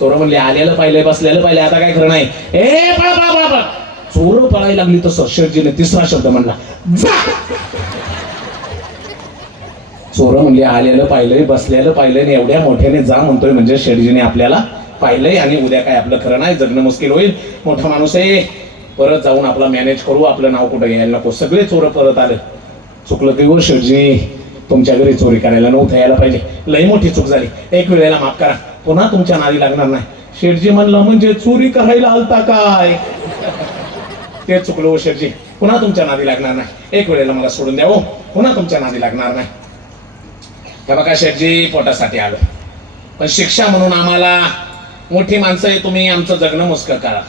चोर म्हणले, आलेलं पाहिलंय, बसलेलं पाहिलंय, आता काय खरं नाही, ए पळा पळा पळा पळा. चोर पळायला लागली तसं शेठजीने तिसरा शब्द म्हणला, जा. चोर म्हणले, आलेलं पाहिलंय, बसलेलं पाहिलंय, आणि एवढ्या मोठ्याने जा म्हणतोय, म्हणजे शेठजीने आपल्याला पाहिलंय आणि उद्या काय आपलं खरं नाही, जगणं मुश्किल होईल, मोठा माणूस आहे, परत जाऊन आपला मॅनेज करू, आपलं नाव कुठं घ्यायला नको. सगळे चोर परत आले. चुकलं ते वर शेठजी, तुमच्या घरी चोरी करायला नव्हतं यायला पाहिजे, लई मोठी चूक झाली, एक वेळेला माफ करा, पुन्हा तुमच्या नादी लागणार नाही. शेठजी म्हणलं, म्हणजे चोरी करायला आलता काय? ते चुकलो शेठजी, पुन्हा तुमच्या नादी लागणार नाही, एक वेळेला मला सोडून द्या हो, पुन्हा तुमच्या नादी लागणार नाही. हे बघा शेठजी, पोटासाठी आलो, पण शिक्षा म्हणून आम्हाला, मोठी माणसं आहे तुम्ही, आमचं जगणं मुश्किल करा,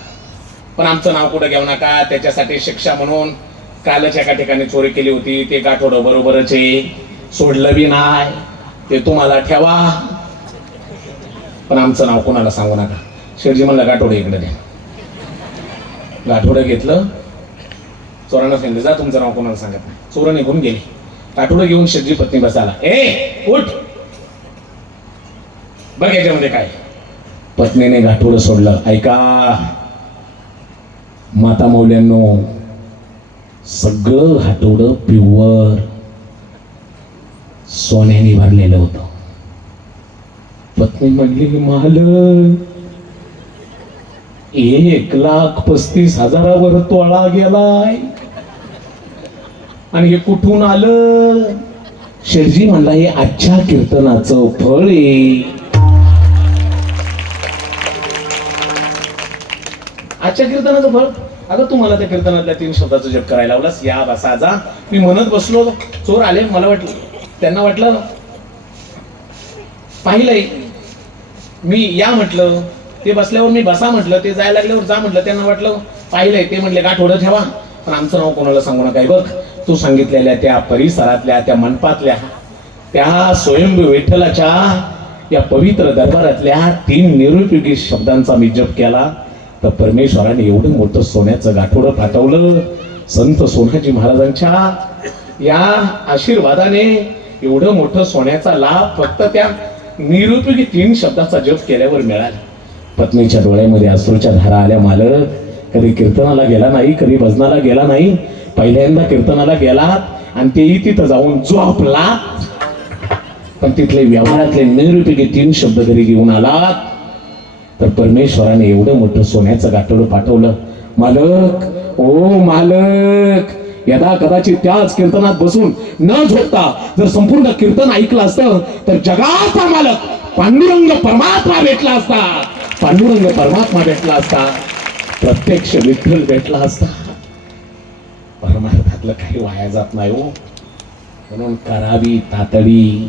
पण आमचं नाव कुठं घेऊ नका. त्याच्यासाठी शिक्षा म्हणून कालच एका ठिकाणी चोरी केली होती, ते गाठोडं बरोबरच आहे, सोडलं बी नाही, ते तुम्हाला ठेवा, पण आमचं नाव कोणाला सांगू नका. शेठजी म्हणलं, गाठोडं इकडे द्या. गाठोडं घेतलं, चोरांना सांगितलं, जा तुमचं नाव कोणाला सांगत नाही. चोर निघून गेली. गाठोडं घेऊन शेठजी पत्नी बसायला, ए उठ, बघ याच्यामध्ये काय. पत्नीने गाठोडं सोडलं. ऐका माता मौल्यांनो, सगळं गाठोडं प्युअर सोन्याने भरलेलं होतं. पत्नी म्हणली, मालक 1,35,000 तोळा गेलाय, आणि हे कुठून आलं? शेठजी म्हणला, हे आजच्या कीर्तनाचं फळ आहे. आजच्या कीर्तनाचं फळ. अगं तुम्हाला त्या कीर्तनातल्या 3 शब्दाचं जप करायला लावलास, या बसा जा. मी म्हणत बसलो, चोर आले, मला वाटलं, त्यांना वाटलं पाहिलंय मी, या म्हटलं, ते बसल्यावर मी बसा म्हटलं, ते जायला लागल्यावर जा म्हटलं, त्यांना वाटलं पाहिलंय, ते म्हटले गाठोडं ठेवा पण आमचं नाव कोणाला सांगू नका. बघ तू सांगितलेल्या त्या परिसरातल्या, त्या मंडपातल्या, त्या स्वयंभू विठ्ठलाच्या या पवित्र दरबारातल्या 3 निरुपयोगी शब्दांचा मी जप केला तर परमेश्वराने एवढं मोठं सोन्याचं गाठोडं पाठवलं. संत सोनाजी महाराजांच्या या आशीर्वादाने एवढं मोठं सोन्याचा लाभ फक्त त्या निरुपयोगी 3 शब्दाचा जप केल्यावर मिळाला. पत्नीच्या डोळ्यामध्ये अश्रूच्या धारा आल्या. मालक, कधी कीर्तनाला गेला नाही, कधी भजनाला गेला नाही, पहिल्यांदा कीर्तनाला गेलात आणि तेही तिथं जाऊन झोपला, पण तिथले व्यवहारातले निरुपयोगी 3 शब्द घरी घेऊन आलात तर परमेश्वराने एवढं मोठं सोन्याचं गाठोडं पाठवलं. मालक, ओ मालक, यदा कदाचित त्याच कीर्तनात बसून न झोपता जर संपूर्ण कीर्तन ऐकलं असतं तर जगाचा मालक पांडुरंग परमात्मा भेटला असता, पांडुरंग परमात्मा भेटला असता, प्रत्यक्ष विठ्ठल भेटला असता. परमार्थातलं काही वाया जात नाही हो, म्हणून करावी तातडी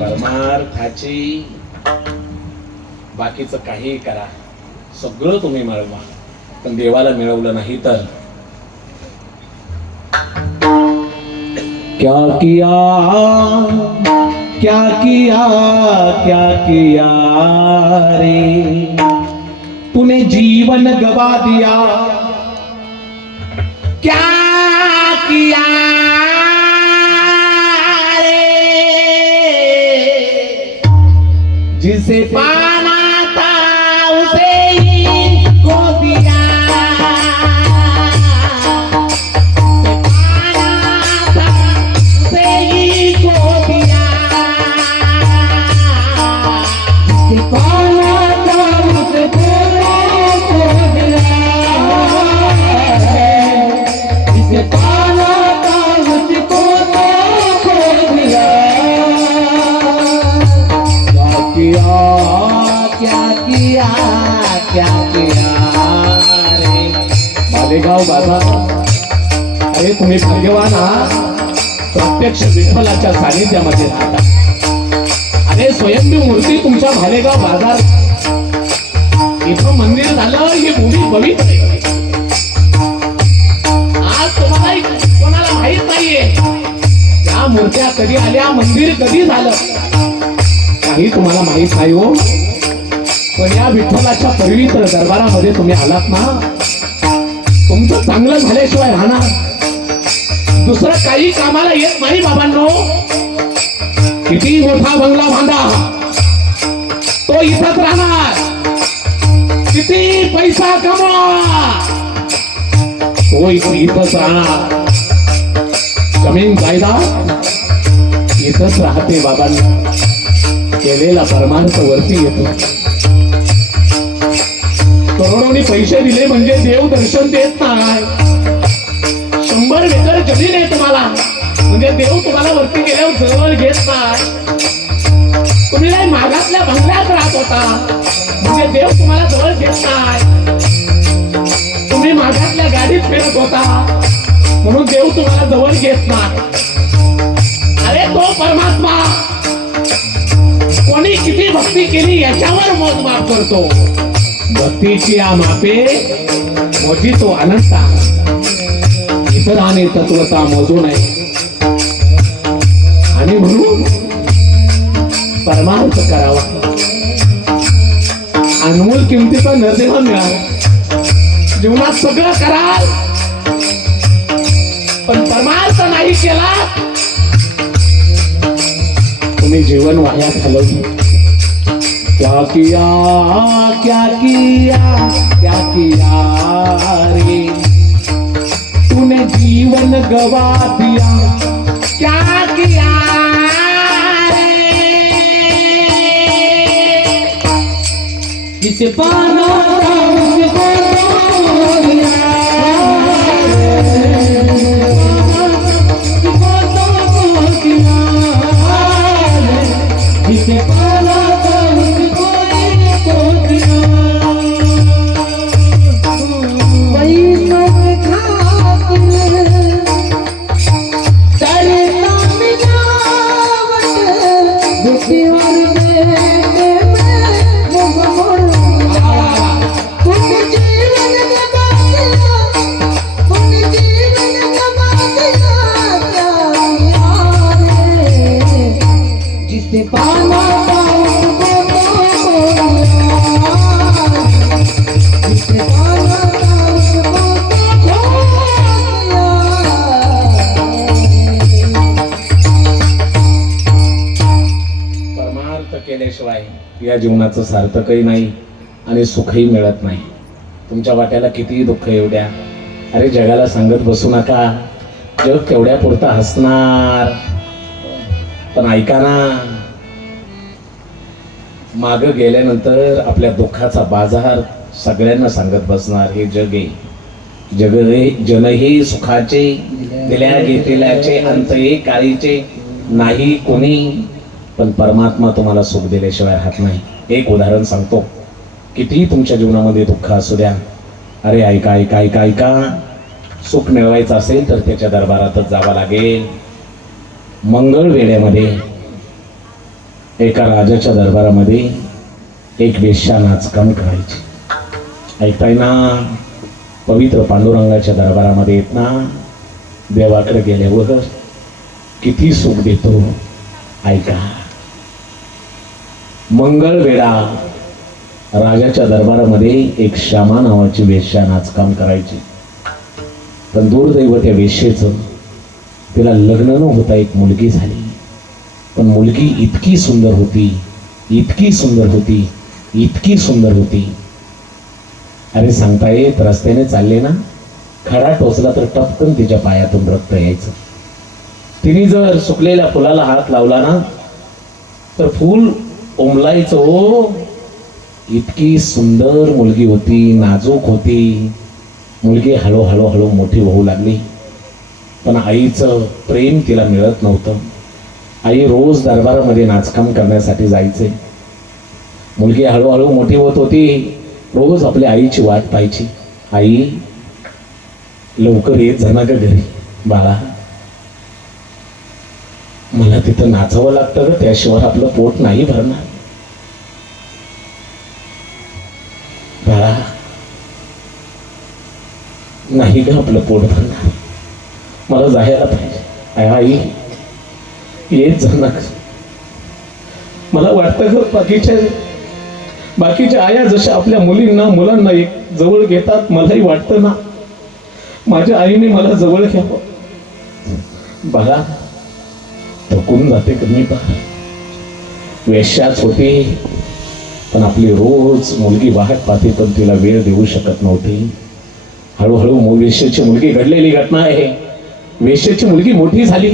परमार्थाची. बाकीचं काही करा, सगळं तुम्ही मिळवा, पण देवाला मिळवलं नाही तर क्या किया क्या किया क्या किया रे तूने जीवन गवा दिया, क्या किया जिसे पाना था उसे ही खो दिया, पाना था उसे ही खो दिया, जिसे पाना था उसे खो दिया, जिसे पाना था उसको खो दिया. क्या किया रे मालेगाव बाजार. अरे तुम्ही भाग्यवान आहात, प्रत्यक्ष विठ्ठलाच्या सानिध्यामध्ये राहता. अरे स्वयंभू मूर्ती तुमच्या मालेगाव बाजार इथं मंदिर झालं, ही भूमी पवित्र आहे. आज तुम्हाला कोणाला माहित नाहीये त्या मूर्त्या कधी आल्या, मंदिर कधी झालं, काही तुम्हाला माहित नाही हो. पण या विठ्ठलाच्या पवित्र दरबारामध्ये तुम्ही आलात ना, तुमचं चांगलं झाल्याशिवाय राहणार दुसरं काही कामाला येत नाही. बाबांनो, किती मोठा बंगला बांधा, तो इथंच राहणार. किती पैसा कमवा, तो इथंच राहणार. जमीन जायदाद इथंच राहते. बाबांनो, केलेला परमार्थ वरती येतो. करोडोनी पैसे दिले म्हणजे देव दर्शन देत नाही. 100 एकर जमीन आहे तुम्हाला म्हणजे देव तुम्हाला वरती गेल्यावर जवळ घेत नाही. तुम्ही नाही मागातल्या बंगल्यात राहत होता म्हणजे देव तुम्हाला जवळ घेत नाही. तुम्ही मागातल्या गाडीत फिरत होता म्हणून देव तुम्हाला जवळ घेत नाही. अरे तो परमात्मा कोणी किती भक्ती केली याच्यावर मोजमाप करतो. भक्तीची मापे मोजी तो अनंता, इतराने तत्वता मोजू नये. आणि म्हणून परमार्थ करावा, अनमोल किमतीचा नरदेवा मिळावा. जीवनात सगळं कराल पण परमार्थ नाही केला तुम्ही जीवन वाया घालवलं. क्या किया क्या किया क्या किया रे तूने जीवन गवा दिया, क्या किया रे जिसे पाना उसको खो दिया, जिसे पाना Thank you. या जीवनाचं सार्थकही नाही आणि सुखही मिळत नाही. तुमच्या वाट्याला कितीही दुःख येऊ द्या, अरे जगाला सांगत बसू नका, जग तेवढ्या पुरता हसणार. पण ऐका ना, माग गेल्यानंतर आपल्या दुःखाचा बाजार सगळ्यांना सांगत बसणार. हे जग आहे, जग हे जनही सुखाचे दिल्या घेतल्याचे अंत हे काळीचे नाही कोणी, पण परमात्मा तुम्हाला सुख दिल्याशिवाय राहत नाही. एक उदाहरण सांगतो, कितीही तुमच्या जीवनामध्ये दुःख असू द्या, अरे ऐका ऐका ऐका ऐका, सुख मिळवायचं असेल तर त्याच्या दरबारातच जावं लागेल. मंगळवेढ्यामध्ये एका राजाच्या दरबारामध्ये एक वेश्या नाचकाम करायची. ऐकताय ना, पवित्र पांडुरंगाच्या दरबारामध्ये येत ना, देवाकडे गेल्यावर किती सुख देतो. ऐका, मंगळवेढा राजाच्या दरबारामध्ये एक श्यामा नावाची वेश्या नाचकाम करायची. पण दुर्दैव त्या वेश्येचं, तिला लग्न न होता एक मुलगी झाली. पण मुलगी इतकी सुंदर होती, इतकी सुंदर होती, इतकी सुंदर होती, अरे सांगता येत. रस्त्याने चालले ना, खडा टोचला तर टपकन तिच्या पायातून रक्त यायचं. तिने जर सुकलेल्या फुलाला हात लावला ना, तर फूल उमलायचं. हो, इतकी सुंदर मुलगी होती, नाजूक होती. मुलगी हळूहळू हळू मोठी होऊ लागली, पण आईचं प्रेम तिला मिळत नव्हतं. आई रोज दरबारामध्ये नाचकाम करण्यासाठी जायचे. मुलगी हळूहळू मोठी होत होती, रोज आपल्या आईची वाट पाहायची. आई लवकर येत जा ना ग घरी, बाळा मला तिथं नाचावं लागतं ग, त्याशिवाय आपलं पोट नाही भरणार. बाळा नाही ग आपलं पोट भरणार, मला जायला पाहिजे. आई येत जा ना. मला वाटतं ग बाकीच्या आया जशा आपल्या मुलांना एक जवळ घेतात, मलाही वाटतं ना माझ्या आईने मला जवळ घ्यावं. बघा थकून जाते कमी, पहा वेश्याच होती, पण आपली रोज मुलगी वाहत पाहते, पण तिला वेळ देऊ शकत नव्हती. हळूहळू वेश्येची मुलगी घडलेली घटना आहे. वेश्येची मुलगी मोठी झाली,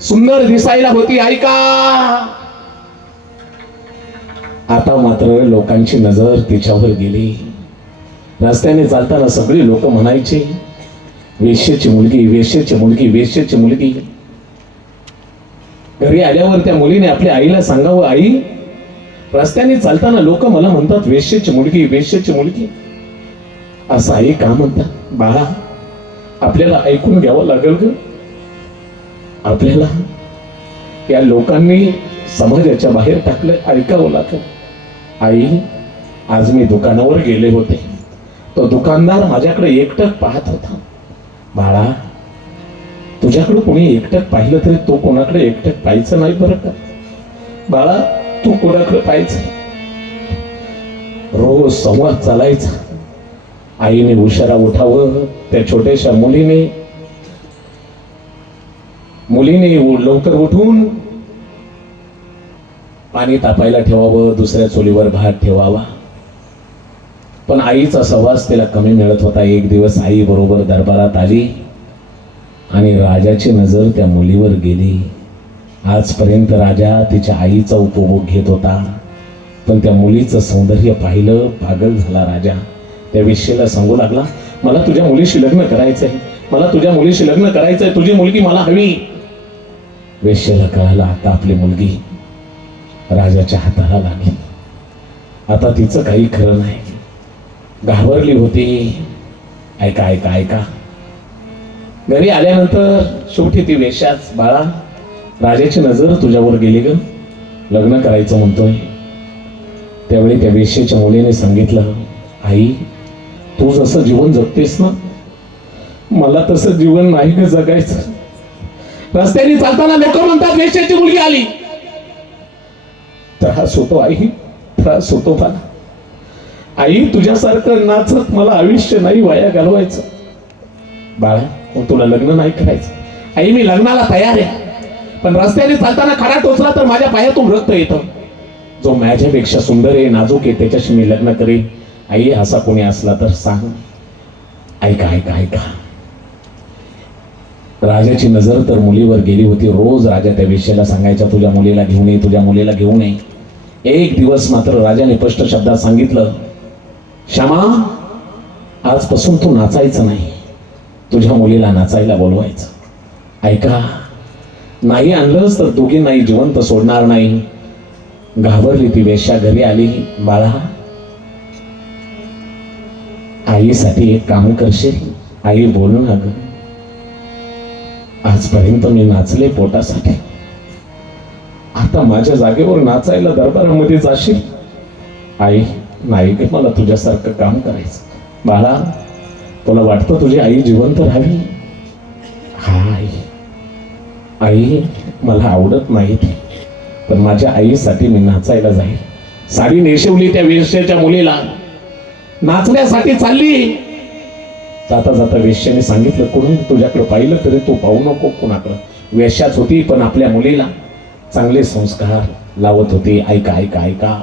सुंदर दिसायला होती. ऐका, आता मात्र लोकांची नजर तिच्यावर गेली. रस्त्याने चालताना सगळी लोक म्हणायचे, वेश्येची मुलगी, वेश्येची मुलगी, वेश्येची मुलगी. घरी आल्यावर त्या मुलीने आपल्या आईला सांगावं, आई रस्त्याने चालताना लोक मला म्हणतात वेश्येची मुलगी, वेश्येची मुलगी. असं आई का म्हणतात? बाळा आपल्याला ऐकून घ्यावं लागेल ग. आपल्याला या लोकांनी समाजाच्या बाहेर टाकलं, ऐकावं लागेल. आई आज मी दुकानावर गेले होते, तो दुकानदार माझ्याकडे एकटक पाहत होता. बाळा तुझ्याकडे कोणी एकटक पाहिलं तरी तो कोणाकडे एकटक पाहायचं नाही बरं का. बाळा तू कोणाकडे पाहायचं, रोज संवाद चालायचा. आईने उशिरा उठावं, त्या छोट्याशा मुलीने लवकर उठून पाणी तापायला ठेवावं, दुसऱ्या चुलीवर भात ठेवावा. पण आईचा सहवास तिला कमी मिळत होता. एक दिवस आई बरोबर दरबारात आली आणि राजाची नजर त्या मुलीवर गेली. आजपर्यंत राजा तिच्या आईचा उपभोग घेत होता, पण त्या मुलीचं सौंदर्य पाहिलं, पागल झाला राजा. त्या वेश्येला सांगू लागला, मला तुझ्या मुलीशी लग्न करायचंय, मला तुझ्या मुलीशी लग्न करायचंय, तुझी मुलगी मला हवी. वेश्येला कळालं आता आपली मुलगी राजाच्या हाताला लागली, आता तिचं काही खरं नाही. घाबरली होती. ऐका ऐका ऐका, घरी आल्यानंतर शेवटी ती वेश्याच, बाळा राजाची नजर तुझ्यावर गेली ग, लग्न करायचं म्हणतोय. त्यावेळी त्या वेश्येच्या मुलीने सांगितलं, आई तू जसं जीवन जगतेस ना, मला तसं जीवन नाही ग जगायचं. रस्त्याने चालताना लोक म्हणतात वेश्येची मुलगी आली. त्रास होतो आई, त्रास होतो मला. आई तुझ्यासारखं नाचत मला आयुष्य नाही वाया घालवायचं. बाळा मग तुला लग्न नाही करायचं. आई मी लग्नाला तयार आहे, पण रस्त्याने चालताना खडा टोचला तर माझ्या पायातून रक्त येतं. जो माझ्यापेक्षा सुंदर आहे, नाजूक आहे, त्याच्याशी मी लग्न करेन. आई, असा कोणी असला तर सांग. ऐका ऐका ऐका. राजाची नजर तर मुलीवर गेली होती. रोज राजा त्या वेश्येला सांगायचा, तुझ्या मुलीला घेऊन ये, तुझ्या मुलीला घेऊन ये. एक दिवस मात्र राजाने स्पष्ट शब्दात सांगितलं, श्यामा, आजपासून तू नाचायचं नाही, तुझ्या मुलीला नाचायला बोलवायचं. ऐका, नाही आणलंस तर दोघींनाही जिवंत सोडणार नाही. घाबरली ती वेश्या, घरी आली. बाळा, आईसाठी एक काम करशील? आई, बोल ना ग. आजपर्यंत मी नाचले पोटासाठी, आता माझ्या जागेवर नाचायला दरबारामध्ये जाशील? आई, नाही ग, मला तुझ्यासारखं काम करायचं. बाळा, तुला वाटतं तुझी आई जिवंत राहावी? हा आई, आई मला आवडत नाही ती, पण माझ्या आईसाठी मी नाचायला जाईल. साडी नेसवली त्या वेश्येच्या मुलीला, नाचण्यासाठी चालली. जाता जाता वेश्याने सांगितलं, कोणी तुझ्याकडे पाहिलं तरी तू पाहू नको कोणाकडं. वेश्याच होती, पण आपल्या मुलीला चांगले संस्कार लावत होती. ऐका ऐका ऐका.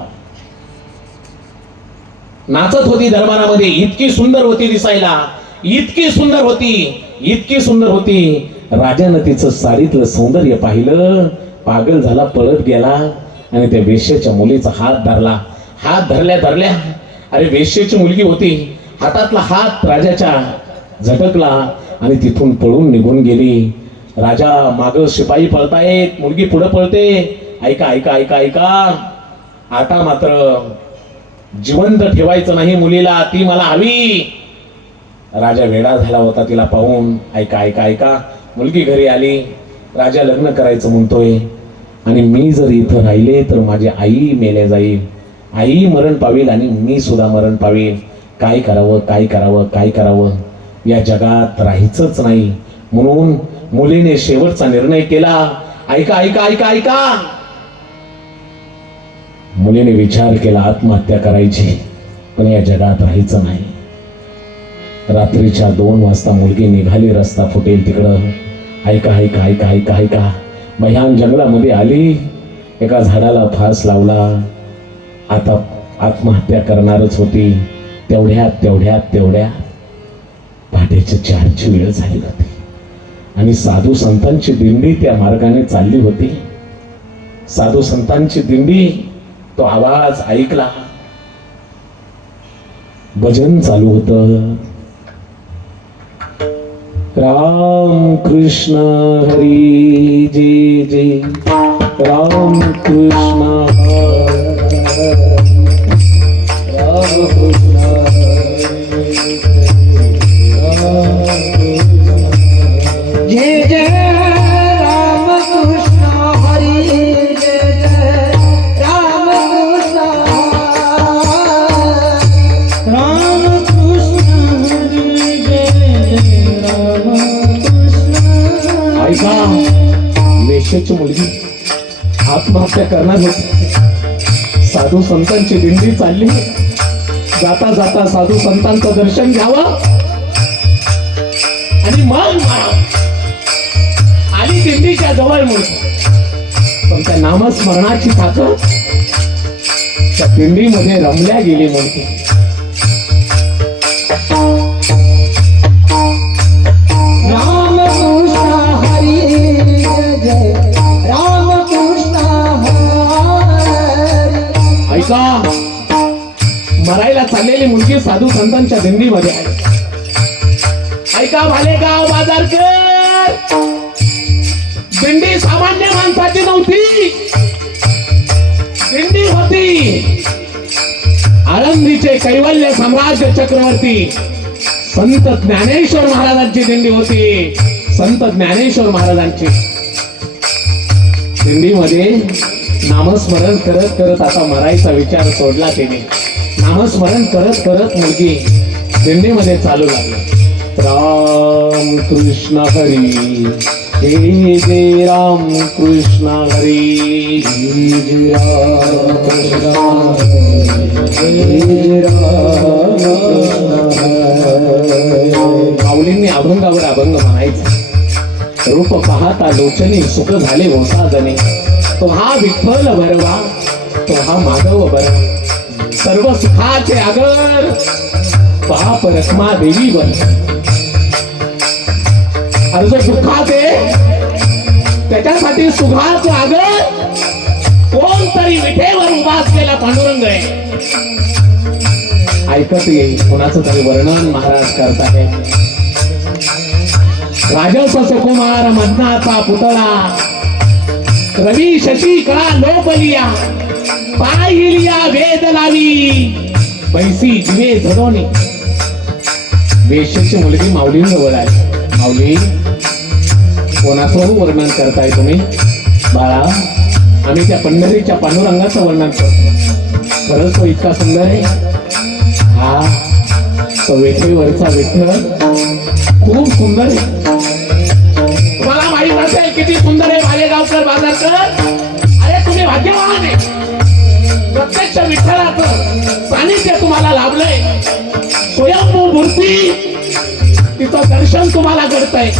नाचत होती दरबारामध्ये, इतकी सुंदर होती दिसायला, इतकी सुंदर होती, इतकी सुंदर होती. राजानं तिचं साडीतलं सौंदर्य पाहिलं, पागल झाला, पळत गेला आणि त्या वेश्येच्या मुलीचा हात धरला. हात धरल्या धरल्या, अरे वेश्येची मुलगी होती, हातातला हात राजाच्या झटकला आणि तिथून पळून निघून गेली. राजा माग शिपाई पळतायत, मुलगी पुढे पळते. ऐका ऐका ऐका ऐका. आता मात्र जिवंत ठेवायचं नाही मुलीला, ती मला हवी. राजा वेडा झाला होता तिला पाहून. ऐका ऐका ऐका. मुलगी घरी आली. राजा लग्न करायचं म्हणतोय आणि मी जर इथं राहिले तर माझी आई मेले जाईल, आई मरण पावेल आणि मी सुद्धा मरण पावेल. काय करावं, काय करावं, काय करावं? या जगात राहायचंच नाही. म्हणून मुलीने शेवटचा निर्णय केला. ऐका ऐका ऐका ऐका. मुलीने विचार केला आत्महत्या करायची, पण या जगात राहायचं नाही. रात्रीच्या 2 वाजता मुलगी निघाली, रस्ता फुटेल तिकडं. ऐका ऐका ऐका ऐका ऐका. भयान जंगलामध्ये आली, एका झाडाला फास लावला. आता आत्महत्या करणारच होती. तेवढ्यात तेवढ्यात तेवढ्या पहाटेच्या 4ची वेळ झाली होती आणि साधू संतांची दिंडी त्या मार्गाने चालली होती. साधू संतांची दिंडी, तो आवाज ऐकला. भजन चालू होतं. राम कृष्ण हरी जय जय, राम कृष्ण जय जय राम कृष्ण हरी जय जय राम कृष्ण हरी जय जय राम कृष्ण. ऐका, वेश्येची मुलगी आत्महत्या करणार होती. साधू संतांची दिंडी चालली. जाता जाता साधू संतांचं दर्शन घ्यावं आणि मग आली दिंडीच्या जवळ म्हणून. पण त्या नामस्मरणाची ताकद त्या दिंडीमध्ये रमल्या गेली म्हणते. राम कृष्ण हरी जय जय राम कृष्ण हरी. ऐका, मरायला चाललेली मुलगी साधू संतांच्या दिंडीमध्ये आहे. ऐका, भालेगाव बाजारकर, दिंडी सामान्य माणसाची नव्हती, दिंडी होती आळंदीचे कैवल्य साम्राज्य चक्रवर्ती संत ज्ञानेश्वर महाराजांची दिंडी होती. संत ज्ञानेश्वर महाराजांची दिंडीमध्ये नामस्मरण करत करत आता मरायचा विचार सोडला तिने. नामस्मरण करत करत मुलगी दिंडीमध्ये चालू लागली. राम कृष्ण हरी जय जय राम कृष्ण हरी जय राम कृष्ण जय राम कृष्ण. माऊलींनी अभंगावर अभंग म्हणायचा. रूप पाहता लोचनी सुख झाले वंसाजने, तुम्हा विठ्ठल भरवा तो हा माधव बर, सर्व सुखाचे आगर पाप रखमा देवी बर. अरे जो दुःखाचे त्याच्यासाठी सुखाचे आगर कोणतरी विठेवर उभा असलेला पांडुरंग आहे. ऐकत येईल कोणाचं तरी वर्णन महाराज करताय. राजस सुकुमार मदनाचा पुतळा, रवी शशी कळा लोपलिया, पाहिलिया वेद लावी, पैसी जिवे झरोनी. वेश्याची मुलगी माऊलींजवळ आहे. माऊली, कोणाचं वर्णन करताय तुम्ही? बाळा, आम्ही त्या पंढरीच्या पांडुरंगाचं वर्णन करतो. खरंच तो इतका सुंदर आहे. हा तो वेठेवरचा विठ्ठल खूप सुंदर आहे. तुम्हाला माहित असेल किती सुंदर आहे भालेगावकर बाजारकर. अरे तुम्ही भाग्यवान आहे, प्रत्यक्ष विठ्ठलाचं सानिध्य तुम्हाला लाभलंय. स्वयंभू मूर्ती, तिचं दर्शन तुम्हाला घडतंय.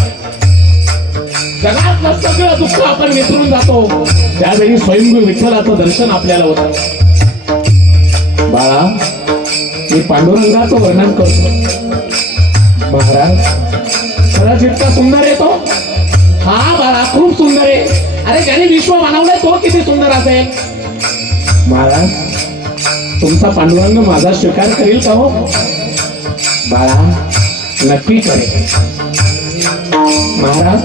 जगातलं सगळं दुःख आपण विसरून जातो त्यावेळी स्वयंभू विठ्ठलाचं दर्शन आपल्याला होतं. बाळा, मी पांडुरंगाचं वर्णन करतो. महाराज, खरंच इतका सुंदर आहे तो. हा बाळा, खूप सुंदर आहे. अरे ज्याने विश्व बनवलंय तो किती सुंदर असेल. महाराज, तुमचा पांडुरंग माझा स्वीकार करेल का हो? बाळा, नक्की करेल. महाराज,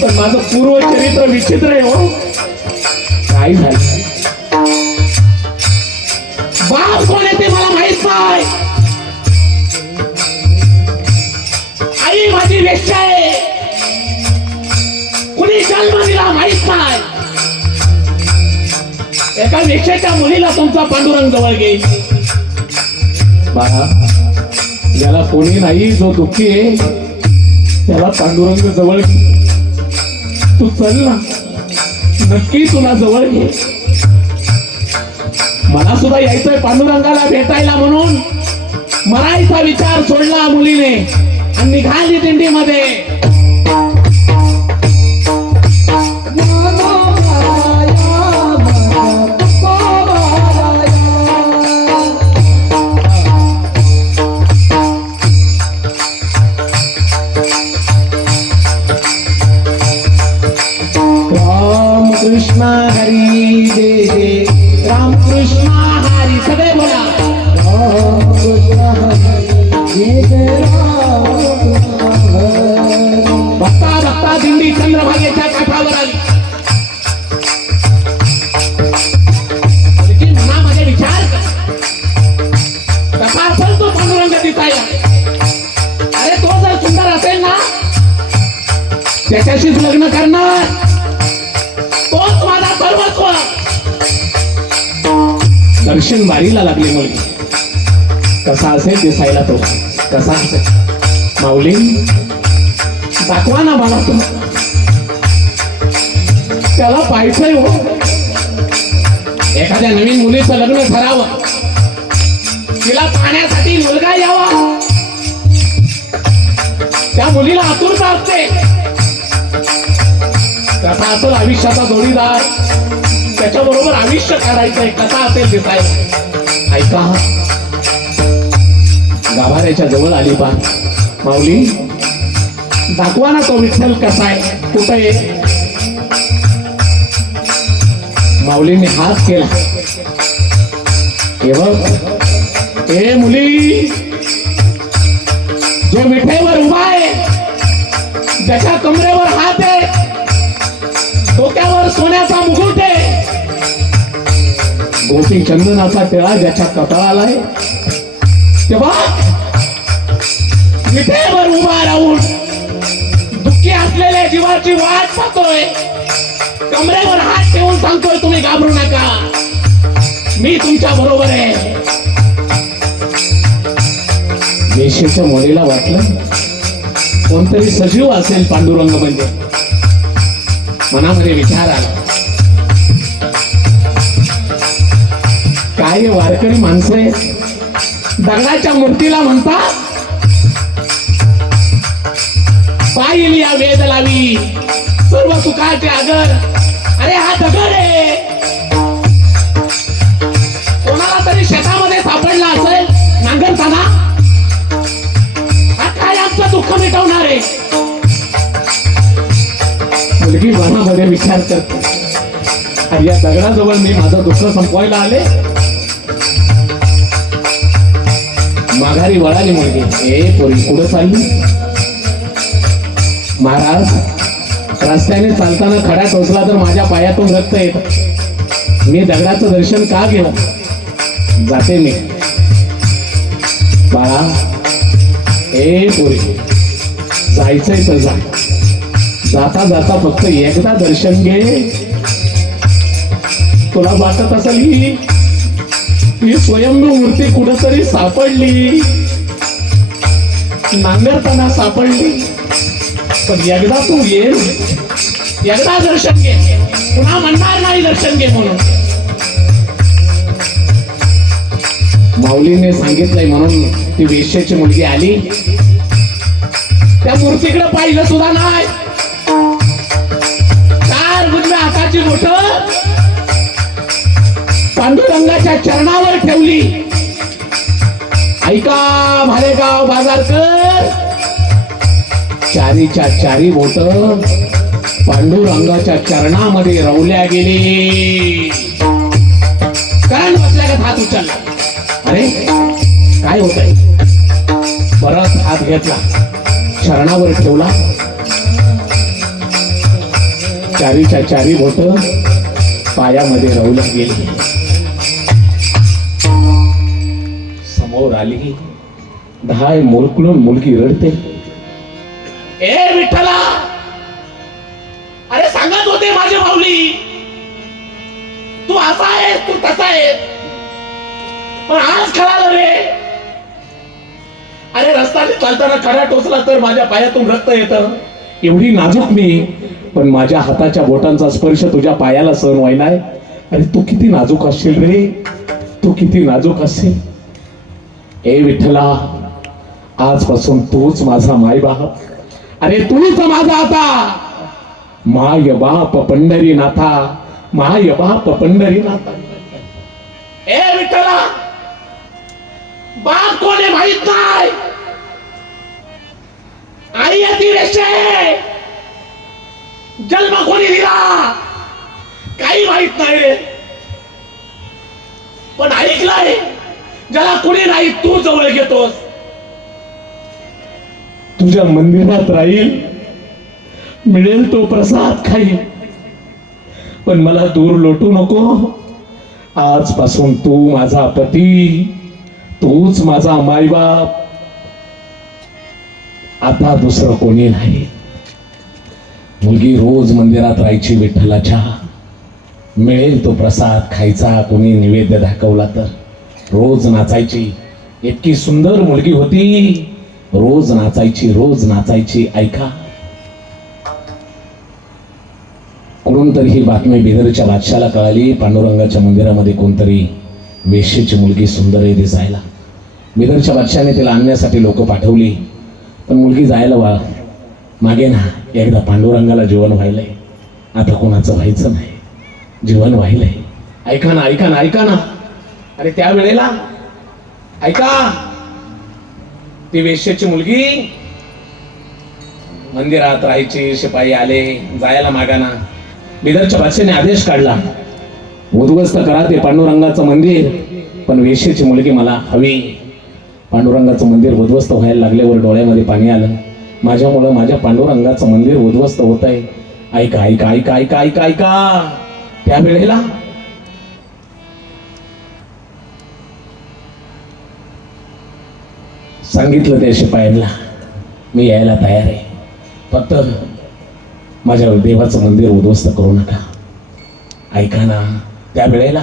पण माझं पूर्व चरित्र विचित्र आहे हो. काय झालं? बाप कोण आहे ते मला माहित नाही. आई माझी वेश्या आहे. कुणी जन्म दिला माहित नाही. एका वेश्याच्या मुलीला तुमचा पांडुरंग जवळ घेईल. बाळा, ज्याला कोणी नाही, जो दुःखी आहे त्याला पांडुरंग जवळ घे. तू चल ना, नक्की तुला जवळ घे. मला सुद्धा यायचंय पांडुरंगाला भेटायला म्हणून मरायचा विचार सोडला मुलीने आणि निघाली दिंडीमध्ये. राम कृष्ण हरी जय जय, राम कृष्ण हरी. सगळे बोला, राम कृष्ण हरी जय जय, राम. बघता बघता दिंडी चंद्रभागेच्या काठावर आली. मनामध्ये विचार कसा असेल तो पांडुरंग दिसायला. अरे तो जर सुंदर असेल ना, त्याच्याशीच लग्न करणार. तोच माझा सर्वस्व. दर्शन बारीला लागली मुलगी. कसा असेल दिसायला तो? कसा असेल? माऊली, दाखवा ना मला तो. त्याला पाहायचंय हो. एखाद्या नवीन मुलीचं लग्न ठरावं, तिला पाहण्यासाठी मुलगा यावा, त्या मुलीला आतुरता असते. कसा असेल आयुष्याचा जोडीदार, त्याच्याबरोबर आयुष्य काढायचंय. कसा असेल दिसायला? ऐका, गाभाऱ्याच्या जवळ आली पा. माऊली, दाखवा ना तो विठ्ठल कसा आहे, कुठं आहे? माऊलीने हात केला. हे बघ, ए मुली, जो विठेवर उभा आहे, ज्याच्या कमरेवर हात आहे, डोक्यावर सोन्याचा मुकुट आहे, गोपी चंदनाचा टिळा ज्याच्या कपाळाला आहे, तेव्हा विठेवर उभा राहून दुःखी असलेल्या जीवाची वाट पाहतोय. कमरेवर हात ठेवून सांगतोय, तुम्ही घाबरू नका, मी तुमच्या बरोबर आहे. वेश्येच्या मोडीला वाटलं कोणतरी सजीव असेल पांडुरंग म्हणजे. मनामध्ये विचार आला, काय वारकरी माणसं आहेत, दगडाच्या मूर्तीला म्हणतात पाहिली या वेद लावी, सर्व सुखाचे आगर. अरे हा दगड आहे, या दगडाजवळ मी माझं दुःख संपवायला आले. माघारी वळाली मुलगी. ए पोरी पुढे चालली. महाराज, रस्त्याने चालताना खडा टोचला तर माझ्या पायातून रक्त येत. मी दगडाचं दर्शन का घेऊ? जाते मी. बाळा, ए पोरी, जायचंय तर जा. जाता जाता फक्त एकदा दर्शन घे. तुला वाटत असेल ही स्वयंभू मूर्ती कुठंतरी सापडली, नांगरताना सापडली. पण एकदा तू ये, एकदा दर्शन घे. पुन्हा म्हणणार नाही दर्शन घे म्हणून. माऊलीने सांगितलंय म्हणून ती वेश्याची मुलगी आली. त्या मूर्तीकडे पाहिलं सुद्धा नाही. 4 उजव्या हाताची बोट पांडुरंगाच्या चरणावर ठेवली. ऐका भालेगाव बाजारकर, चारीच्या चारी बोट पांडुरंगाच्या चरणामध्ये रवल्या गेली. कारण बसल्या हात उचलला. अरे काय होत आहे? परत हात घेतला, चरणावर ठेवला. चारीच्या चारी बोट पायामध्ये रवल्या गेली. समोर आली. धाय मोलकुळून मुलगी रडते. ए विठ्ठला, अरे सांगत होते माझे माऊली, तू असा आहेस, तू तसा आहेस, पण आज कळालं रे. अरे रस्त्याने चालताना खडा टोचला तर माझ्या पायातून रक्त येतं. एवढी नाजूक मी, पण माझ्या हाताच्या बोटांचा स्पर्श तुझ्या पायाला सहन व्हायलाय. अरे तू किती नाजूक असशील रे, तू किती नाजूक असशील. ए विठ्ठला, आजपासून तूच माझा मायबाप. अरे तूच माझा आता माय बाप पंढरीनाथा, माय बाप पंढरीनाथा. ए विठ्ठला, बाप कोणी माहित नाही. आई अति वेश्ये, जन्म कोणी दिला काही माहित नाही रे. पण ऐकलंय, ज्याला कुणी नाही तू जवळ घेतोस. तुझ्या मंदिरात राहील, मिळेल तो प्रसाद खाईल, पण मला दूर लोटू नको. आजपासून तू माझा पती, तूच माझा मायबाप. आता दुसरं कोणी नाही. मुलगी रोज मंदिरात राहायची विठ्ठलाच्या. मिळेल तो प्रसाद खायचा, कोणी नैवेद्य दाखवला तर रोज नाचायची. इतकी सुंदर मुलगी होती. रोज नाचायची, रोज नाचायची. ऐका, कुठून तरी ही बातमी बिदरच्या बादशाला कळाली. पांडुरंगाच्या मंदिरामध्ये कोणतरी वेश्येची मुलगी सुंदर आहे दिसायला. बिदरच्या बादशाने तिला आणण्यासाठी लोक पाठवली, पण मुलगी जायला मागे ना. एकदा पांडुरंगाला जीवन व्हायलंय, आता कोणाचं व्हायचं नाही. जीवन व्हायलंय. ऐका ना, ऐका ना, ऐका ना. अरे त्या वेळेला ऐका, ती वेश्येची मुलगी मंदिरात राहायची. शिपाई आले, जायला मागाना. बिदरच्या बादशाने आदेश काढला, उद्ध्वस्त करा ते पांडुरंगाचं मंदिर, पण वेश्येची मुलगी मला हवी. पांडुरंगाचं मंदिर उद्ध्वस्त व्हायला लागल्यावर डोळ्यामध्ये पाणी आलं. माझ्यामुळं माझ्या पांडुरंगाचं मंदिर उद्ध्वस्त होत आहे. ऐका ऐका ऐका ऐका ऐका ऐका. त्यावेळेला सांगितलं त्या शिपायांना, मी यायला तयार आहे, फक्त माझ्या देवाचं मंदिर उद्ध्वस्त करू नका. ऐका ना. त्यावेळेला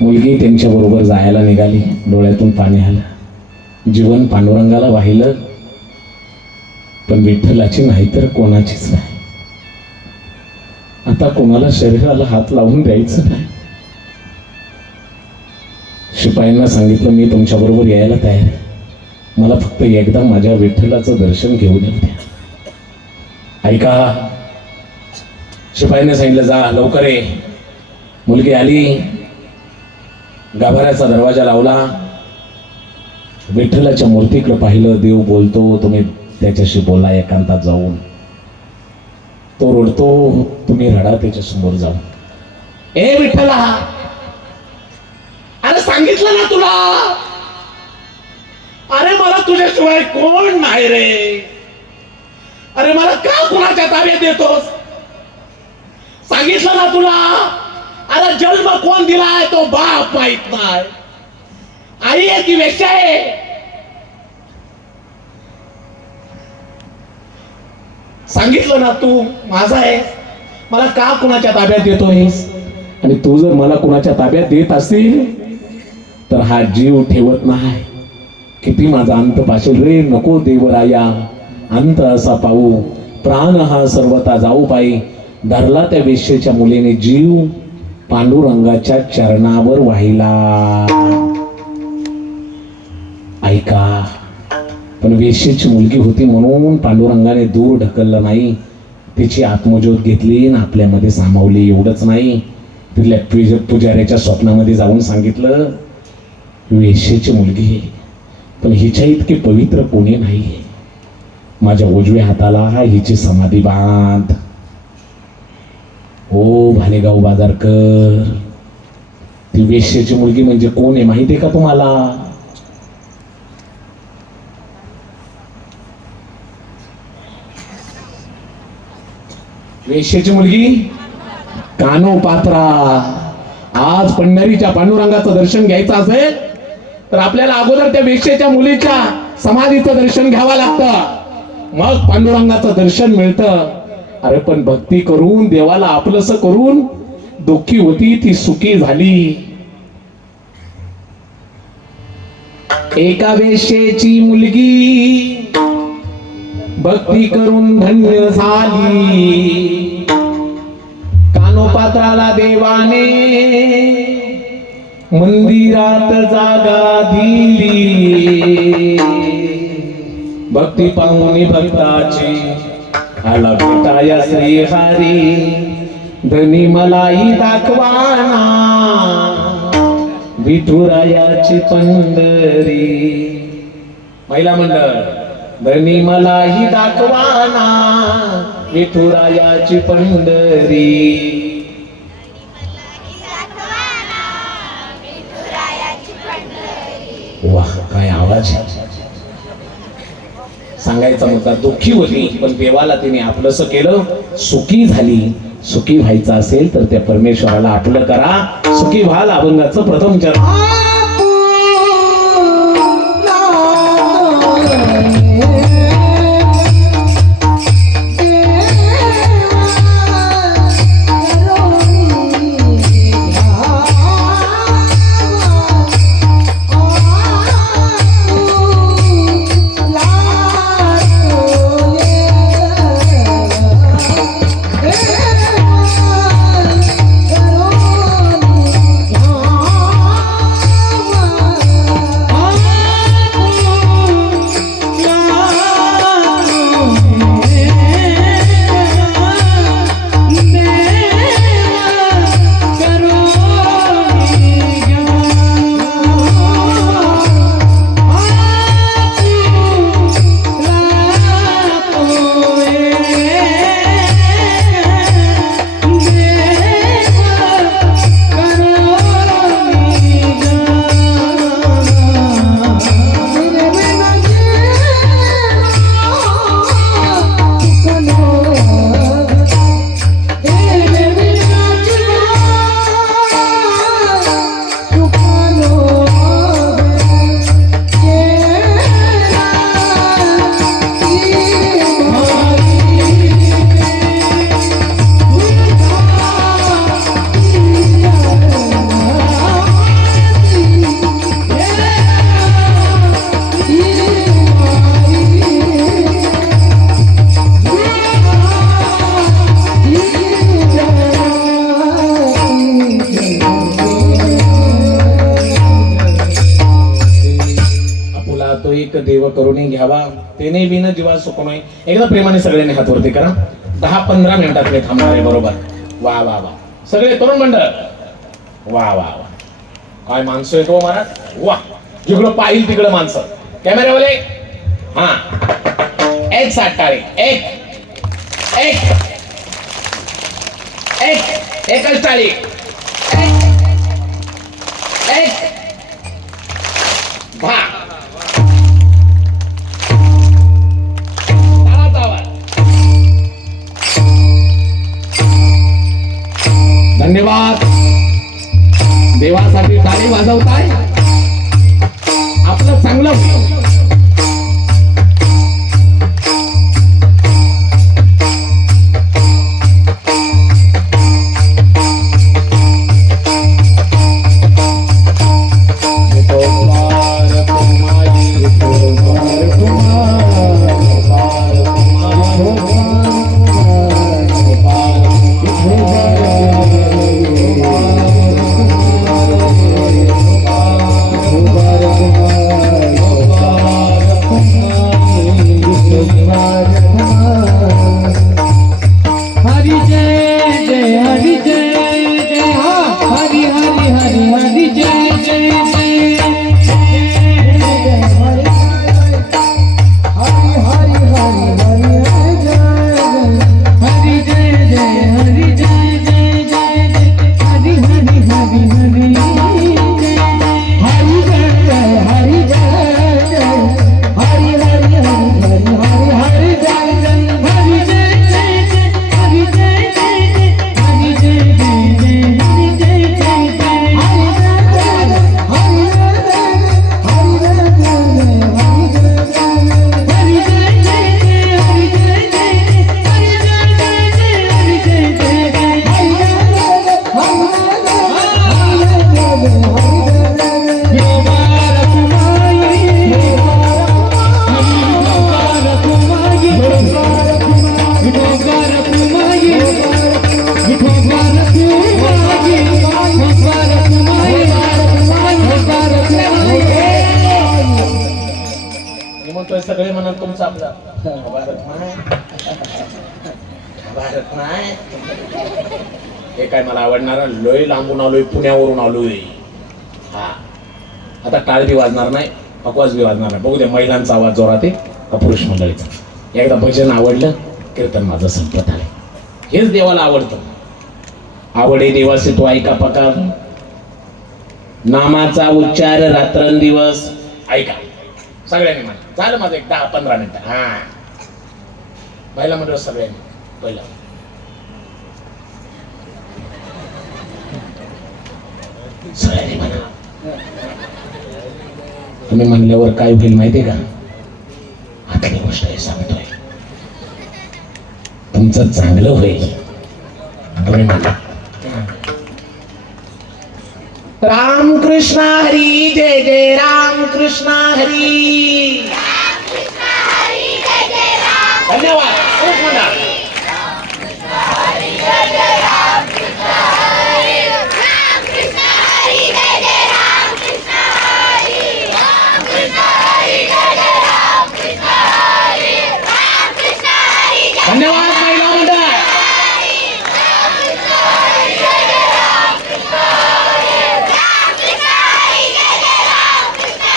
मुलगी त्यांच्या बरोबर जायला निघाली. डोळ्यातून पाणी आलं. जीवन पांडुरंगाला वाहिलं, पण विठ्ठलाची नाही तर कोणाचीच नाही. आता कोणाला शरीराला हात लावून द्यायचं नाही. शिपायांना सांगितलं, मी तुमच्या बरोबर यायला तयार आहे, मला फक्त एकदा माझ्या विठ्ठलाचं दर्शन घेऊ द्या. ऐका, शिपाईने सांगितलं, जा लवकर ये. मुलगी आली, गाभाऱ्याचा दरवाजा लावला, विठ्ठलाच्या मूर्तीकडे पाहिलं. देव बोलतो, तुम्ही त्याच्याशी बोला एकांतात जाऊन. तो रडतो, तुम्ही रडा त्याच्या समोर जाऊन. ए विठ्ठला, अरे सांगितलं ना तुला, अरे मला तुझ्याशिवाय कोण नाही रे, अरे मला का कुणाच्या ताब्यात देतोस? सांगितलं ना तुला, अरे जन्म कोण दिलाय तो बाप माहित नाही, आई आहे की वेश्या आहे? सांगितलं ना तू माझा आहे, मला का कुणाच्या ताब्यात देतोयस? आणि तू जर मला कुणाच्या ताब्यात देत असेल तर हा जीव ठेवत नाही. किती माझा अंत पाशील रे, नको देवराया अंत असा पाहू, प्राण हा सर्वता जाऊ पायी. धरला त्या वेश्येच्या मुलीने जीव, पांडुरंगाच्या चरणावर वाहिला. ऐका, पण वेश्येची मुलगी होती म्हणून पांडुरंगाने दूर ढकललं नाही, तिची आत्मज्योत घेतली आणि आपल्यामध्ये सामावली. एवढंच नाही, तिथल्या पुजाऱ्याच्या स्वप्नामध्ये जाऊन सांगितलं, वेश्येची मुलगी पण हिच्या इतके पवित्र कोणी नाही, माझ्या उजव्या हाताला हिची समाधी बांध. ओ भालेगाव बाजारकर, ती वेश्येची मुलगी म्हणजे कोण आहे माहिती आहे का तुम्हाला? वेश्येची मुलगी कानोपात्रा. आज पंढरीच्या पांडुरंगाचं दर्शन घ्यायचं असेल तर आपल्याला अगोदर त्या वेश्येच्या मुलीच्या समाधीचं दर्शन घ्यावं लागतं, मग पांडुरंगाचं दर्शन मिळतं. अरे पण भक्ती करून देवाला आपलंसं करून दुःखी होती ती सुखी झाली. एका वेश्येची मुलगी भक्ती करून धन्य झाली, कानोपात्राला देवाने मंदिरात जागा दिली. भक्ती पाहुणी भक्ताची आला भेटाया श्री हरी, धनी मलाही दाखवाना विठुरायाची पंढरी. महिला मंडळ, धनी मलाही दाखवाना विठुरायाची पंढरी. वाह, काय आवाज! सांगायचा मुद्दा, दुःखी होती पण देवाला तिने आपलंसं केलं, सुखी झाली. सुखी व्हायचं असेल तर त्या परमेश्वराला आपलं करा. सुखी व्हाल अभंगाचं प्रथम चरण. एक देव करून घ्यावा, तेने बिन जीवा सुख नाही. एकदा प्रेमाने सगळ्यांनी हात वरती करा. 10-15 मिनिटात मी थांबणार आहे, बरोबर? वा वा वा, सगळे तरुण मंडळ, वा वा वा, काय माणसं येतो महाराज. वा, जिकडं पाहिल तिकडं माणसं. कॅमेरावाले, हा एक 60 टाळी. एक एक एक एकच टाळी. एक एक 10. टाळाचा आवाज. धन्यवाद. देवासाठी टाळी वाजवताय, आपलं चांगलं होईल. हरि जय जय हरि जय जय हा हरि हरि हरि हरि जय जय जय हरि हरि हरि हरि हरि जय जय हरि जय जय जय हरि हरि हरि हरि हरि जय जय हरि जय जय हरि हरि हरि हरि हरि हरि जय जय हरि जय म्हणतोय सगळे म्हणत तुमचं आपलं भारत नाही. भारत नाही. हे काय मला आवडणार. लय लांबून आलोय, पुण्यावरून आलोय. हा आता टाळ बी वाजणार नाही, पकवास बी वाजणार नाही. बघू दे महिलांचा आवाज जोरात आहे का पुरुष मंडळीचा. एकदा भजन आवडलं, कीर्तन माझं संपत आलं. हेच देवाला आवडतं. आवडे देवाचे तो ऐका पका, नामाचा उच्चार रात्रंदिवस ऐका. सगळ्यांनी म्हणा. झालं माझं एक 10-15 मिनिटं. हा महिला मंडळ सगळ्यांनी पहिला सगळ्यांनी म्हणा. तुम्ही म्हणल्यावर काय होईल माहितीये का? आतली गोष्ट आहे सांगतोय, तुमचं चांगलं होईल. तुम्ही म्हणा राम कृष्ण हरी जय जय राम कृष्ण हरी. धन्यवाद. खूप म्हणा. धन्यवाद महिला मंडळ.